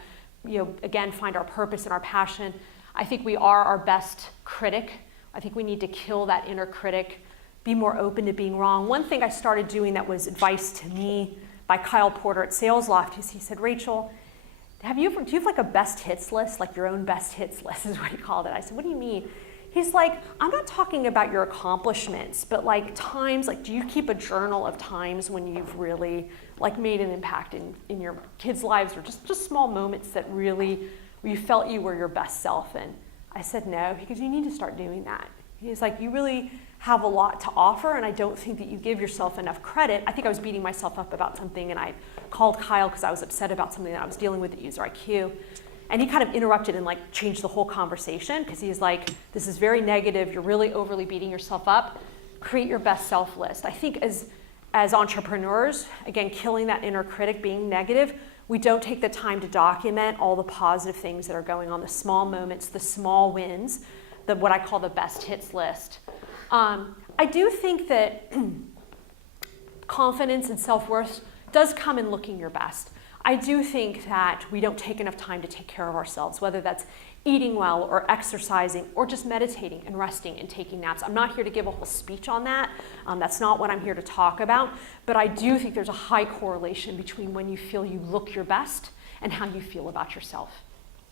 to, again, find our purpose and our passion. I think we are our best critic. I think we need to kill that inner critic be more open to being wrong. One thing I started doing that was advice to me by Kyle Porter at Sales Loft is he said, Rachel, do you have like a best hits list, like your own best hits list is what he called it. I said, what do you mean? He's like, I'm not talking about your accomplishments, but like times, like do you keep a journal of times when you've really like made an impact in your kids' lives, or just small moments that really, where you felt you were your best self? And I said, no. He goes, you need to start doing that. He's like, you really have a lot to offer, and I don't think that you give yourself enough credit. I think I was beating myself up about something, and I called Kyle because I was upset about something that I was dealing with at User IQ. And he kind of interrupted and like changed the whole conversation, because he's like, this is very negative, you're really overly beating yourself up. Create your best self list. I think as entrepreneurs, again, killing that inner critic, being negative, we don't take the time to document all the positive things that are going on, the small moments, the small wins, what I call the best hits list. I do think that confidence and self-worth does come in looking your best. I do think that we don't take enough time to take care of ourselves, whether that's eating well or exercising or just meditating and resting and taking naps. I'm not here to give a whole speech on that. That's not what I'm here to talk about. But I do think there's a high correlation between when you feel you look your best and how you feel about yourself.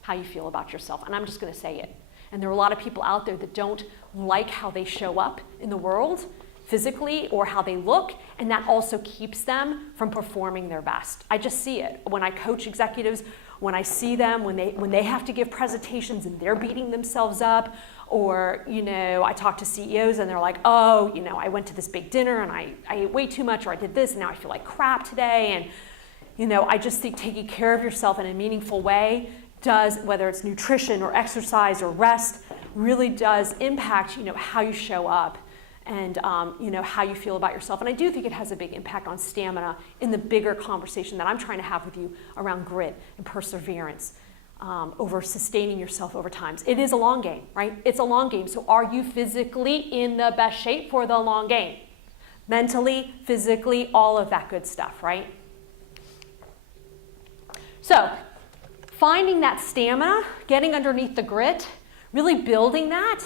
How you feel about yourself. And I'm just going to say it. And there are a lot of people out there that don't like how they show up in the world physically or how they look, and that also keeps them from performing their best. I just see it. When I coach executives, when I see them, when they have to give presentations and they're beating themselves up, or I talk to CEOs and they're like, oh, I went to this big dinner and I ate way too much, or I did this and now I feel like crap today. And I just think taking care of yourself in a meaningful way does, whether it's nutrition or exercise or rest, really does impact how you show up and how you feel about yourself. And I do think it has a big impact on stamina in the bigger conversation that I'm trying to have with you around grit and perseverance, over sustaining yourself over time. It is a long game, right? It's a long game. So are you physically in the best shape for the long game? Mentally, physically, all of that good stuff, right? So finding that stamina, getting underneath the grit, really building that,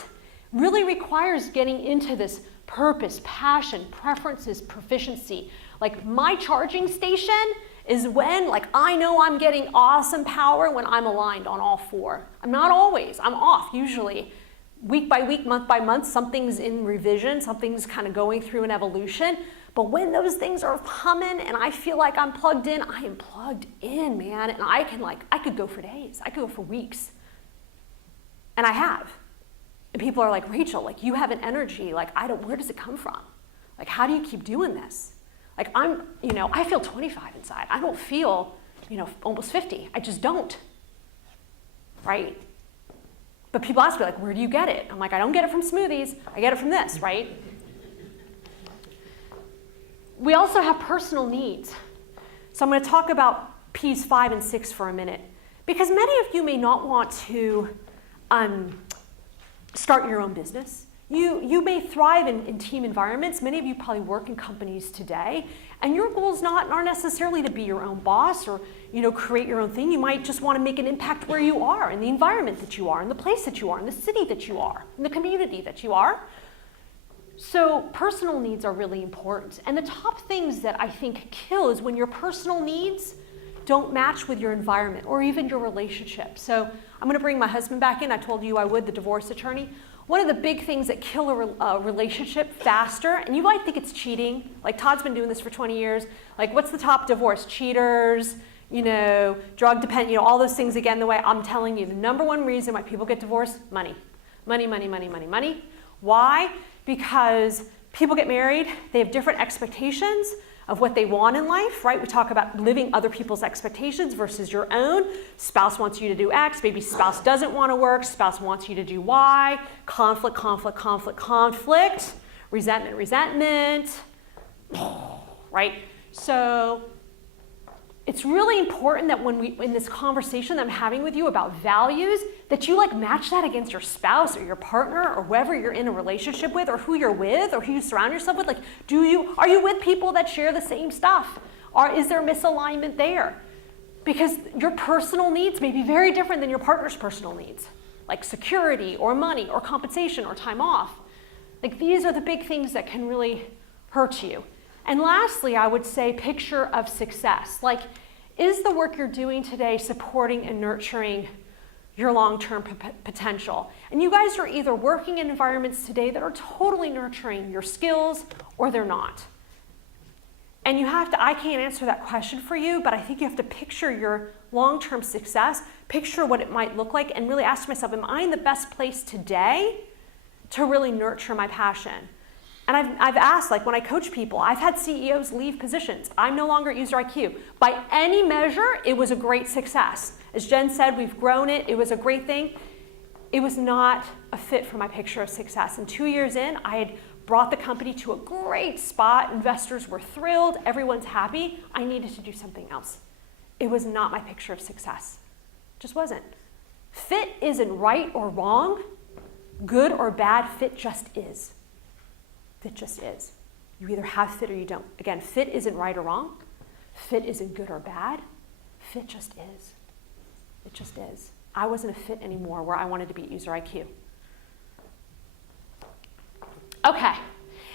really requires getting into this purpose, passion, preferences, proficiency. Like my charging station is when I know I'm getting awesome power when I'm aligned on all four. I'm not always, I'm off usually. Week by week, month by month, something's in revision, something's kind of going through an evolution. But when those things are humming and I feel like I'm plugged in, I am plugged in, man. And I could go for days, I could go for weeks. And I have. And people are like, Rachel, you have an energy, where does it come from? How do you keep doing this? I feel 25 inside. I don't feel, almost 50. I just don't, right? But people ask me, where do you get it? I'm like, I don't get it from smoothies. I get it from this, right? We also have personal needs. So I'm going to talk about P's 5 and 6 for a minute, because many of you may not want to start your own business. You may thrive in team environments. Many of you probably work in companies today, and your goals aren't necessarily to be your own boss or create your own thing. You might just want to make an impact where you are, in the environment that you are, in the place that you are, in the city that you are, in the community that you are. So personal needs are really important. And the top things that I think kill is when your personal needs don't match with your environment or even your relationship. So I'm going to bring my husband back in. I told you I would, the divorce attorney. One of the big things that kill a relationship faster, and you might think it's cheating. Todd's been doing this for 20 years. What's the top divorce? Cheaters, drug dependent, all those things. Again, the way I'm telling you, the number one reason why people get divorced, money. Money, money, money, money, money. Why? Because people get married, they have different expectations of what they want in life, right? We talk about living other people's expectations versus your own. Spouse wants you to do X, maybe spouse doesn't want to work, spouse wants you to do Y, conflict, conflict, conflict, conflict, resentment, resentment, right? So it's really important that in this conversation that I'm having with you about values, that you match that against your spouse or your partner or whoever you're in a relationship with or who you're with or who you surround yourself with. Are you with people that share the same stuff? Or is there misalignment there? Because your personal needs may be very different than your partner's personal needs, like security or money or compensation or time off. Like these are the big things that can really hurt you. And lastly, I would say picture of success. Like, is the work you're doing today supporting and nurturing your long-term potential? And you guys are either working in environments today that are totally nurturing your skills or they're not. And you have to, I can't answer that question for you, but I think you have to picture your long-term success, picture what it might look like, and really ask myself, am I in the best place today to really nurture my passion? And I've asked, like when I coach people, I've had CEOs leave positions. I'm no longer at User IQ. By any measure, it was a great success. As Jen said, we've grown it. It was a great thing. It was not a fit for my picture of success. And 2 years in, I had brought the company to a great spot. Investors were thrilled. Everyone's happy. I needed to do something else. It was not my picture of success. It just wasn't. Fit isn't right or wrong. Good or bad, fit just is. Fit just is. You either have fit or you don't. Again, fit isn't right or wrong. Fit isn't good or bad. Fit just is. It just is. I wasn't a fit anymore where I wanted to be at User IQ. Okay.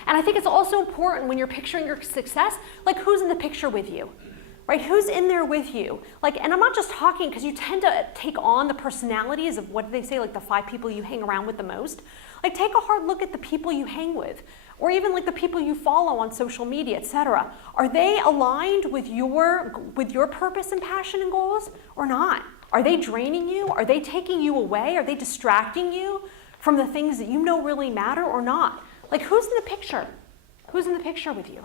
And I think it's also important when you're picturing your success, like who's in the picture with you? Right? Who's in there with you? Like, and I'm not just talking because you tend to take on the personalities of, what do they say, like the 5 people you hang around with the most. Like, take a hard look at the people you hang with, or even like the people you follow on social media, etc. Are they aligned with your purpose and passion and goals or not? Are they draining you? Are they taking you away? Are they distracting you from the things that you know really matter or not? Like, who's in the picture? Who's in the picture with you?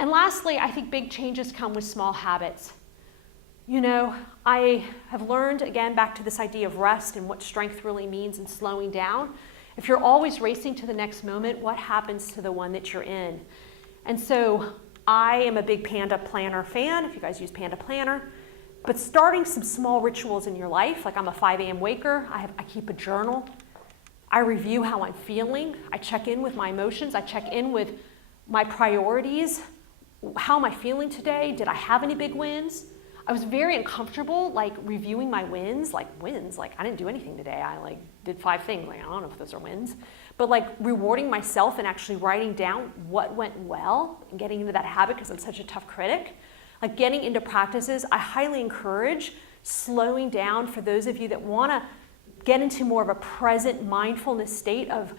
And lastly, I think big changes come with small habits. You know, I have learned, again, back to this idea of rest and what strength really means and slowing down. If you're always racing to the next moment, what happens to the one that you're in? And so I am a big Panda Planner fan, if you guys use Panda Planner. But starting some small rituals in your life, like I'm a 5 a.m. waker, I keep a journal. I review how I'm feeling. I check in with my emotions. I check in with my priorities. How am I feeling today? Did I have any big wins? I was very uncomfortable, like reviewing my wins. Like I didn't do anything today. I did 5 things. Like, I don't know if those are wins. But like rewarding myself and actually writing down what went well and getting into that habit because I'm such a tough critic. Like getting into practices, I highly encourage slowing down for those of you that want to get into more of a present mindfulness state of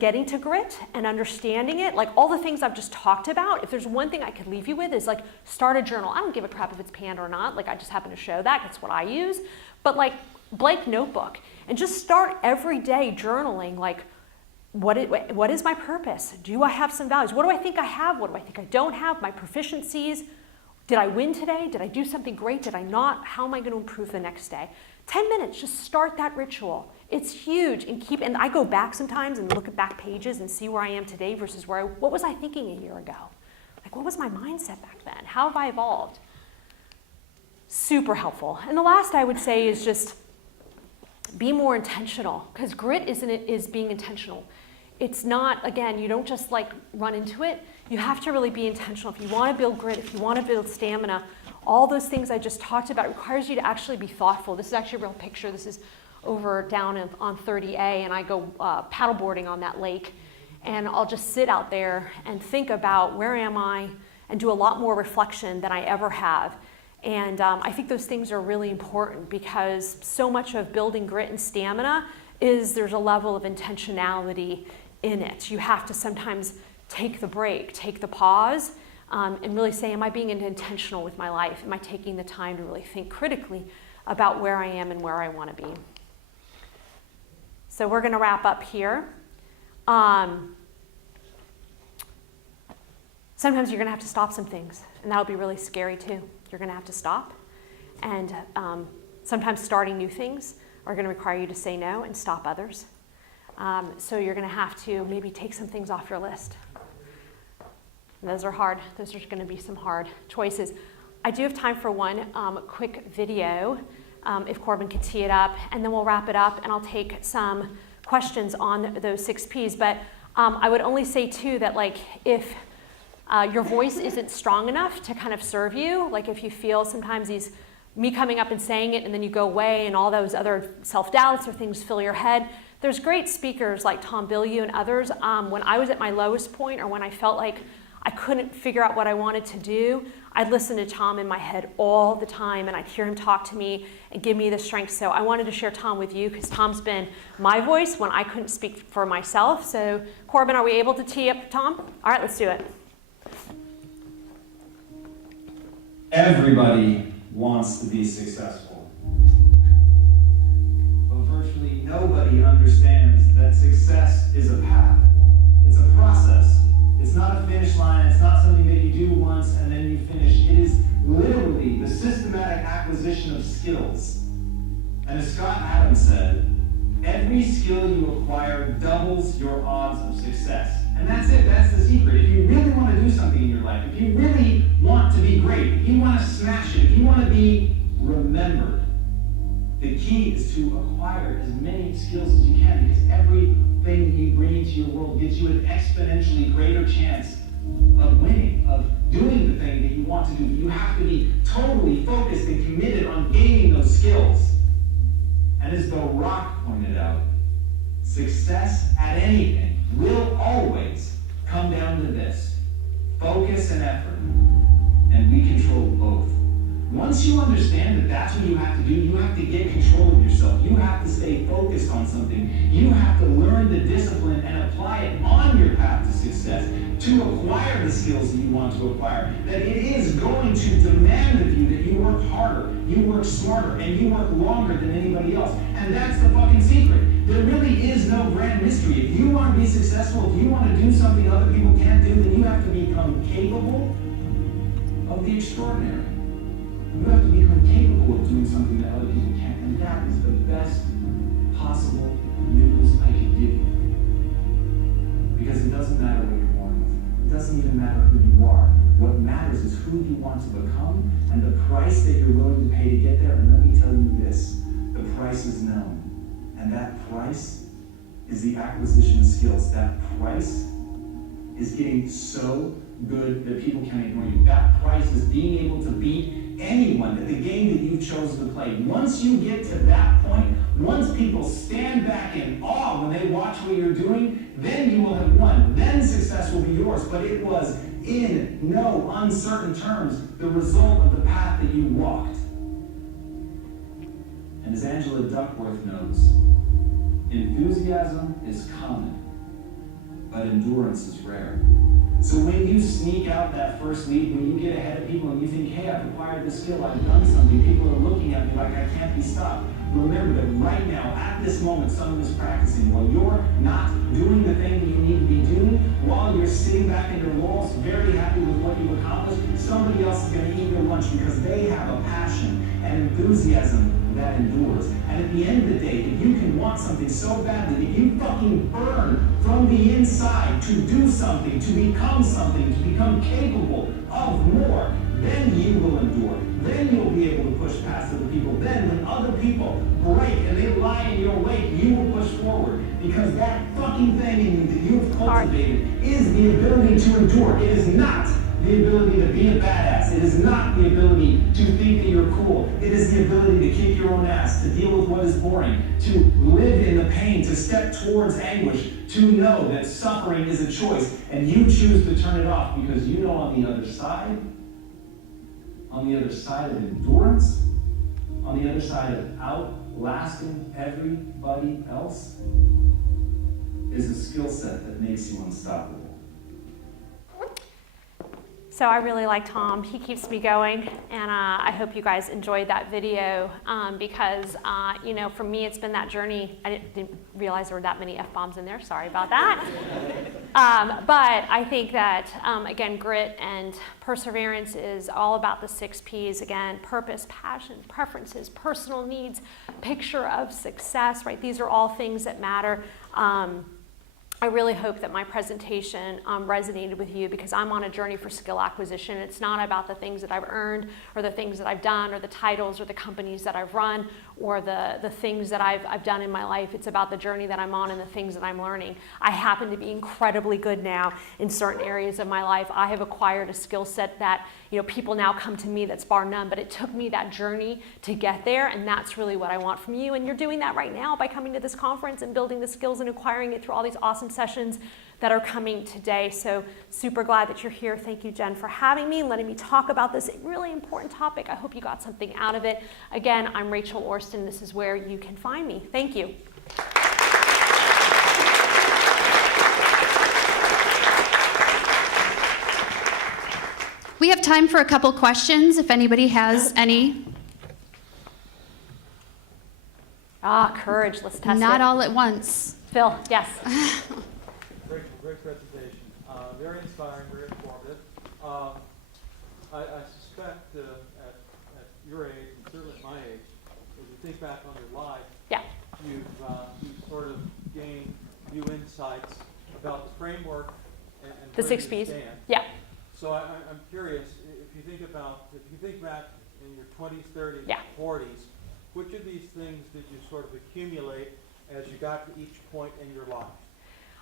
getting to grit and understanding it. Like all the things I've just talked about, if there's one thing I could leave you with is like start a journal. I don't give a crap if it's Panda or not. Like I just happen to show that. That's what I use. But like blank notebook and just start every day journaling like what is my purpose? Do I have some values? What do I think I have? What do I think I don't have? My proficiencies. Did I win today? Did I do something great? Did I not? How am I going to improve the next day? 10 minutes, just start that ritual. It's huge. And I go back sometimes and look at back pages and see where I am today versus what was I thinking a year ago? Like, what was my mindset back then? How have I evolved? Super helpful. And the last I would say is just be more intentional, because grit is being intentional. It's not, again, you don't just like run into it. You have to really be intentional. If you want to build grit, if you want to build stamina, all those things I just talked about requires you to actually be thoughtful. This is actually a real picture. This is over down on 30A, and I go paddleboarding on that lake. And I'll just sit out there and think about where am I and do a lot more reflection than I ever have. And I think those things are really important because so much of building grit and stamina is there's a level of intentionality in it. You have to sometimes take the break, take the pause, and really say, am I being intentional with my life? Am I taking the time to really think critically about where I am and where I want to be? So we're going to wrap up here. Sometimes you're going to have to stop some things, and that'll be really scary too. You're going to have to stop, and sometimes starting new things are going to require you to say no and stop others. So you're going to have to maybe take some things off your list. And those are hard. Those are going to be some hard choices. I do have time for one quick video, if Corbin could tee it up, and then we'll wrap it up, and I'll take some questions on those 6 Ps. But I would only say, too, that like if your voice isn't strong enough to kind of serve you, like if you feel sometimes me coming up and saying it, and then you go away, and all those other self-doubts or things fill your head, There's great speakers like Tom Bilyeu and others. When I was at my lowest point, or when I felt like I couldn't figure out what I wanted to do, I'd listen to Tom in my head all the time, and I'd hear him talk to me and give me the strength. So I wanted to share Tom with you because Tom's been my voice when I couldn't speak for myself. So Corbin, are we able to tee up Tom? All right, let's do it. Everybody wants to be successful, but virtually nobody understands that success is a path. It's a process. It's not a finish line. It's not something that you do once and then you finish. It is literally the systematic acquisition of skills. And as Scott Adams said, every skill you acquire doubles your odds of success. And that's it. That's the secret. If you really want to do something in your life, if you really want to be great, if you want to smash it, if you want to be remembered, the key is to acquire as many skills as you can, because everything you bring into your world gives you an exponentially greater chance of winning, of doing the thing that you want to do. You have to be totally focused and committed on gaining those skills. And as The Rock pointed out, success at anything will always come down to this: focus and effort. And we control both. Once you understand that that's what you have to do, you have to get control of yourself. You have to stay focused on something. You have to learn the discipline and apply it on your path to success to acquire the skills that you want to acquire. That it is going to demand of you that you work harder, you work smarter, and you work longer than anybody else. And that's the fucking secret. There really is no grand mystery. If you want to be successful, if you want to do something other people can't do, then you have to become capable of the extraordinary. You have to become capable of doing something that other people can't. And that is the best possible news I could give you. Because it doesn't matter what you're born with. It doesn't even matter who you are. What matters is who you want to become and the price that you're willing to pay to get there. And let me tell you this, the price is known. And that price is the acquisition of skills. That price is getting so good that people can't ignore you. That price is being able to beat anyone at the game that you've chosen to play. Once you get to that point, once people stand back in awe when they watch what you're doing, then you will have won. Then success will be yours. But it was in no uncertain terms the result of the path that you walked. And as Angela Duckworth knows, enthusiasm is common, but endurance is rare. So when you sneak out that first lead, when you get ahead of people and you think, hey, I've acquired this skill, I've done something, people are looking at me like I can't be stopped. Remember that right now, at this moment, someone is practicing. While you're not doing the thing that you need to be doing, while you're sitting back in your laurels, very happy with what you've accomplished, somebody else is going to eat your lunch because they have a passion and enthusiasm that endures. And at the end of the day, if you can want something so badly, if you fucking burn from the inside to do something, to become something, to become capable of more, then you will endure. Then you'll be able to push past other people. Then when other people break and they lie in your wake, you will push forward. Because that fucking thing in you that you've cultivated is the ability to endure. It is not the ability to be a badass. It is not the ability to think that you're cool. It is the ability to kick your own ass, to deal with what is boring, to live in the pain, to step towards anguish, to know that suffering is a choice, and you choose to turn it off because you know on the other side of endurance, on the other side of outlasting everybody else, is a skill set that makes you unstoppable. So I really like Tom. He keeps me going, and I hope you guys enjoyed that video because, you know, for me, it's been that journey. I didn't realize there were that many F-bombs in there. Sorry about that. But I think that, again, grit and perseverance is all about the 6 Ps. Again, purpose, passion, preferences, personal needs, picture of success, right? These are all things that matter. I really hope that my presentation resonated with you because I'm on a journey for skill acquisition. It's not about the things that I've earned or the things that I've done or the titles or the companies that I've run or the things that I've done in my life. It's about the journey that I'm on and the things that I'm learning. I happen to be incredibly good now in certain areas of my life. I have acquired a skill set that, people now come to me that's bar none, but it took me that journey to get there, and that's really what I want from you. And you're doing that right now by coming to this conference and building the skills and acquiring it through all these awesome sessions that are coming today. So super glad that you're here. Thank you, Jen, for having me and letting me talk about this really important topic. I hope you got something out of it. Again, I'm Rachel Orston. This is where you can find me. Thank you. We have time for a couple questions if anybody has any. Courage. Let's test it. Not all at once. Phil, yes. Great presentation. Very inspiring, very informative. I suspect at your age, and certainly at my age, as you think back on your life, Yeah. you've sort of gained new insights about the framework and The where 6 you Ps. stand. Yeah. So I'm curious, if you think back in your 20s, 30s, Yeah. 40s, which of these things did you sort of accumulate as you got to each point in your life?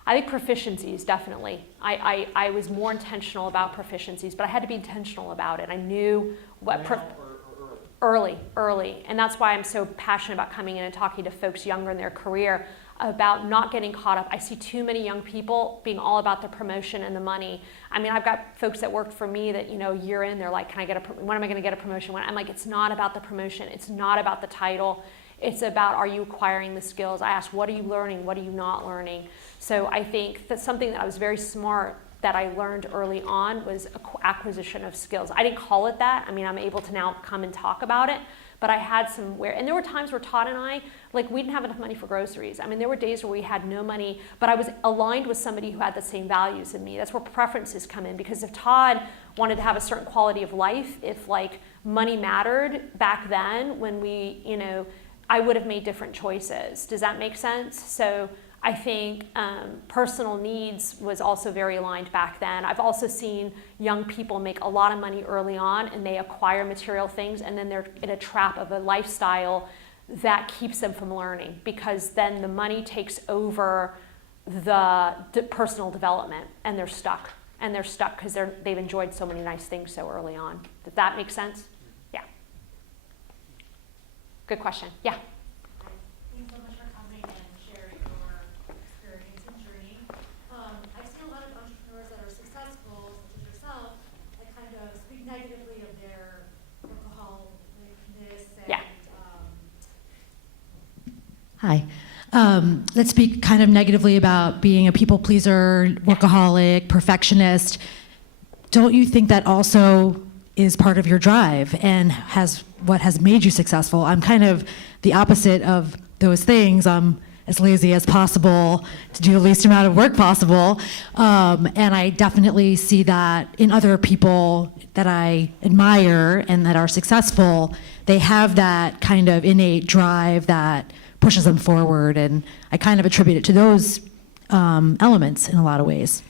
I think proficiencies, definitely. I was more intentional about proficiencies, but I had to be intentional about it. I knew what... Now or early? Early. And that's why I'm so passionate about coming in and talking to folks younger in their career about not getting caught up. I see too many young people being all about the promotion and the money. I mean, I've got folks that worked for me that, a year in, they're like, when am I going to get a promotion? I'm like, it's not about the promotion. It's not about the title. It's about, are you acquiring the skills? I ask, what are you learning? What are you not learning? So I think that's something that I was very smart that I learned early on was acquisition of skills. I didn't call it that. I mean, I'm able to now come and talk about it, but I had and there were times where Todd and I, we didn't have enough money for groceries. I mean, there were days where we had no money, but I was aligned with somebody who had the same values as me. That's where preferences come in, because if Todd wanted to have a certain quality of life, if money mattered back then when we, I would have made different choices. Does that make sense? So I think personal needs was also very aligned back then. I've also seen young people make a lot of money early on and they acquire material things, and then they're in a trap of a lifestyle that keeps them from learning, because then the money takes over the personal development and they're stuck. And they're stuck because they've enjoyed so many nice things so early on. Does that make sense? Yeah. Good question. Yeah. Thanks so much for coming and sharing your experience and journey. I've seen a lot of entrepreneurs that are successful, such as yourself, that kind of speak negatively of their workaholicness and Yeah. Hi. Let's speak kind of negatively about being a people pleaser, workaholic, perfectionist. Don't you think that also is part of your drive and what has made you successful? I'm kind of the opposite of those things. I'm as lazy as possible to do the least amount of work possible. And I definitely see that in other people that I admire and that are successful. They have that kind of innate drive that pushes them forward, and I kind of attribute it to those elements in a lot of ways.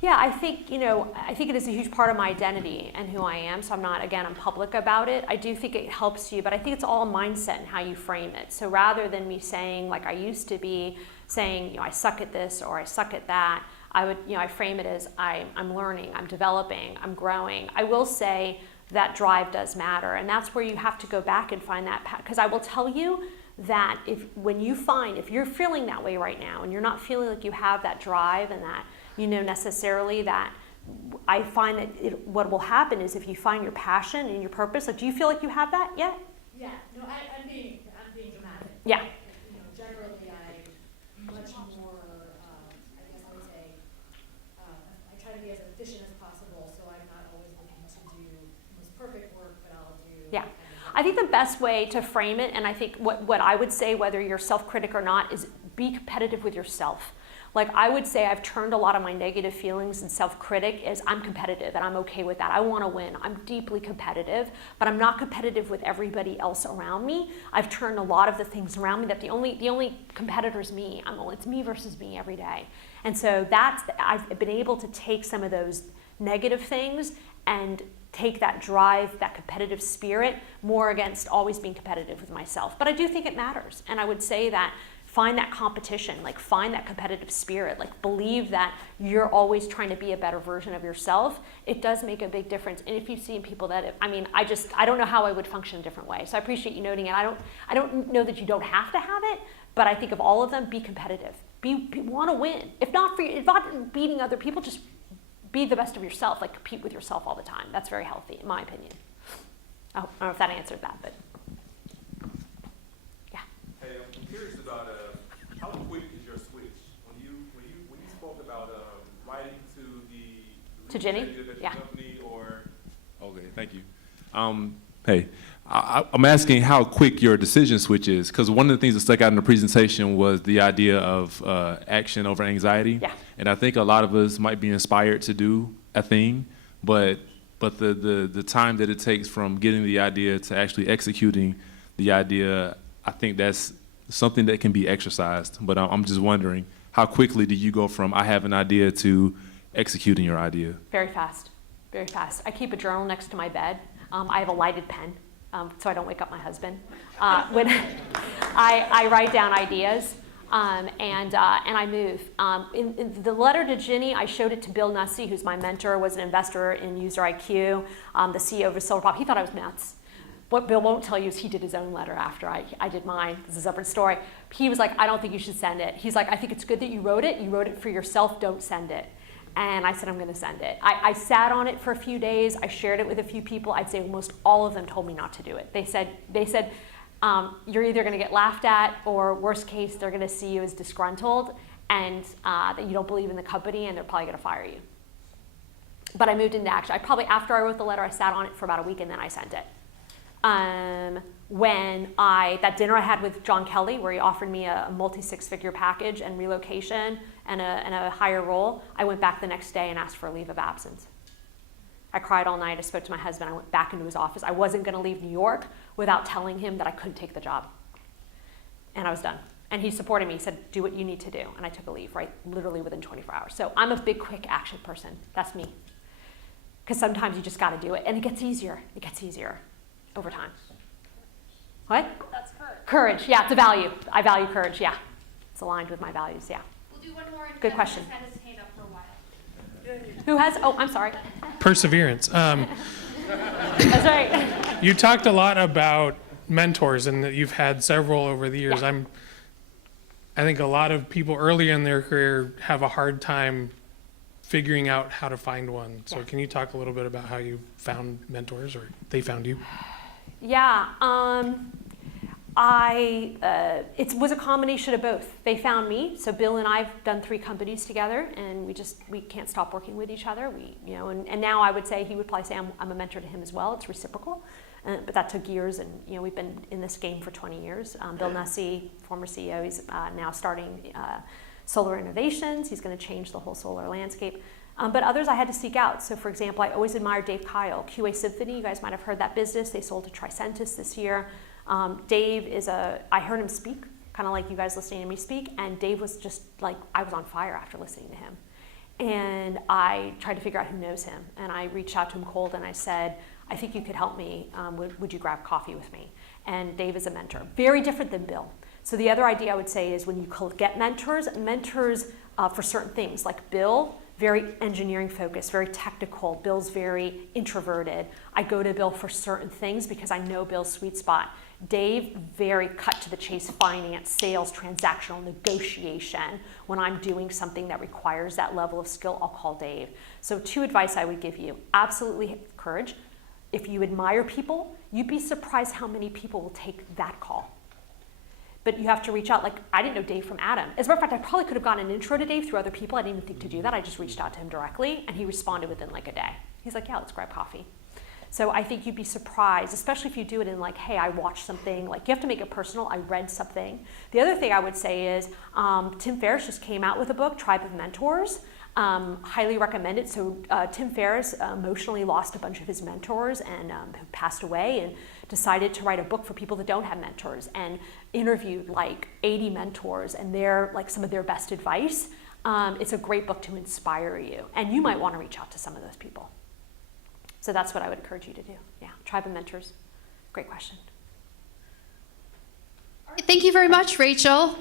Yeah, I think it is a huge part of my identity and who I am. So I'm public about it. I do think it helps you, but I think it's all mindset and how you frame it. So rather than me saying, like I used to be saying, I suck at this or I suck at that, I frame it as I'm learning, I'm developing, I'm growing. I will say that drive does matter, and that's where you have to go back and find that, because I will tell you that if you're feeling that way right now and you're not feeling like you have that drive and that necessarily that, I find that what will happen is if you find your passion and your purpose, do you feel like you have that yet? yeah, no, I'm being dramatic. Yeah. Generally I'm much more, I guess I would say, I try to be as efficient as possible, so I'm not always looking to do the most perfect work, but I'll do. Yeah. I think the best way to frame it, and I think what I would say, whether you're self-critic or not, is be competitive with yourself. I would say I've turned a lot of my negative feelings and self-critic as I'm competitive and I'm okay with that. I want to win. I'm deeply competitive, but I'm not competitive with everybody else around me. I've turned a lot of the things around me that the only competitor is me. It's me versus me every day. And so I've been able to take some of those negative things and take that drive, that competitive spirit, more against always being competitive with myself. But I do think it matters. And I would say that find that competition, like find that competitive spirit, like believe that you're always trying to be a better version of yourself. It does make a big difference. And if you see people that, I mean, I don't know how I would function a different way. So I appreciate you noting it. I don't know that you don't have to have it, but I think of all of them, be competitive. Want to win. If not beating other people, just be the best of yourself, like compete with yourself all the time. That's very healthy, in my opinion. I don't know if that answered that, but yeah. Hey, I'm curious about how quick is your switch? When you spoke about writing to Ginny? executive at your Yeah. company, or okay, thank you. Hey, I'm asking how quick your decision switch is, because one of the things that stuck out in the presentation was the idea of action over anxiety. Yeah. And I think a lot of us might be inspired to do a thing, but the time that it takes from getting the idea to actually executing the idea, I think that's something that can be exercised. But I'm just wondering, how quickly do you go from I have an idea to executing your idea? Very fast, very fast. I keep a journal next to my bed. I have a lighted pen, so I don't wake up my husband. When I write down ideas, and I move. In the letter to Ginny, I showed it to Bill Nussey, who's my mentor, was an investor in User IQ, the CEO of Silverpop. He thought I was nuts. What Bill won't tell you is he did his own letter after I did mine. This is a separate story. He was like, I don't think you should send it. He's like, I think it's good that you wrote it. You wrote it for yourself. Don't send it. And I said, I'm going to send it. I sat on it for a few days. I shared it with a few people. I'd say almost all of them told me not to do it. They said, you're either going to get laughed at, or worst case, they're going to see you as disgruntled and that you don't believe in the company, and they're probably going to fire you. But I moved into action. After I wrote the letter, I sat on it for about a week, and then I sent it. That dinner I had with John Kelly, where he offered me a multi-six-figure package and relocation and a higher role, I went back the next day and asked for a leave of absence. I cried all night. I spoke to my husband. I went back into his office. I wasn't going to leave New York without telling him that I couldn't take the job. And I was done. And he supported me. He said, do what you need to do. And I took a leave, right, literally within 24 hours. So I'm a big, quick action person. That's me. Because sometimes you just got to do it. And it gets easier. It gets easier over time. What? That's courage. Courage, yeah, it's a value. I value courage, yeah. It's aligned with my values, yeah. We'll do one more. And Good question. Had his hand up for a while. Who has, oh, I'm sorry. Perseverance. That's right. You talked a lot about mentors and that you've had several over the years. Yeah. I think a lot of people early in their career have a hard time figuring out how to find one. So can you talk a little bit about how you found mentors, or they found you? Yeah, it was a combination of both. They found me. So Bill and I've done 3 companies together, and we can't stop working with each other. And now I would say he would probably say I'm a mentor to him as well. It's reciprocal, but that took years, and we've been in this game for 20 years. Bill Nussey, former CEO, he's now starting Solar Innovations. He's going to change the whole solar landscape. But others I had to seek out. So for example, I always admired Dave Kyle, QA Symphony. You guys might have heard that business. They sold to Tricentis this year. Dave I heard him speak, kind of like you guys listening to me speak, and Dave was just like, I was on fire after listening to him. And I tried to figure out who knows him. And I reached out to him cold and I said, I think you could help me. Would you grab coffee with me? And Dave is a mentor. Very different than Bill. So the other idea I would say is when you get mentors for certain things, like Bill, very engineering focused, very technical. Bill's very introverted. I go to Bill for certain things because I know Bill's sweet spot. Dave, very cut to the chase, finance, sales, transactional, negotiation. When I'm doing something that requires that level of skill, I'll call Dave. So 2 advice I would give you. Absolutely courage. If you admire people, you'd be surprised how many people will take that call. But you have to reach out. Like, I didn't know Dave from Adam. As a matter of fact, I probably could have gotten an intro to Dave through other people. I didn't even think to do that. I just reached out to him directly, and he responded within like a day. He's like, yeah, let's grab coffee. So I think you'd be surprised, especially if you do it in like, hey, I watched something. Like, you have to make it personal. I read something. The other thing I would say is Tim Ferriss just came out with a book, Tribe of Mentors. Highly recommend it. So Tim Ferriss emotionally lost a bunch of his mentors and who passed away, and decided to write a book for people that don't have mentors, and interviewed like 80 mentors and some of their best advice. It's a great book to inspire you, and you might want to reach out to some of those people. So that's what I would encourage you to do. Yeah, tribe of mentors. Great question. Thank you very much, Rachel.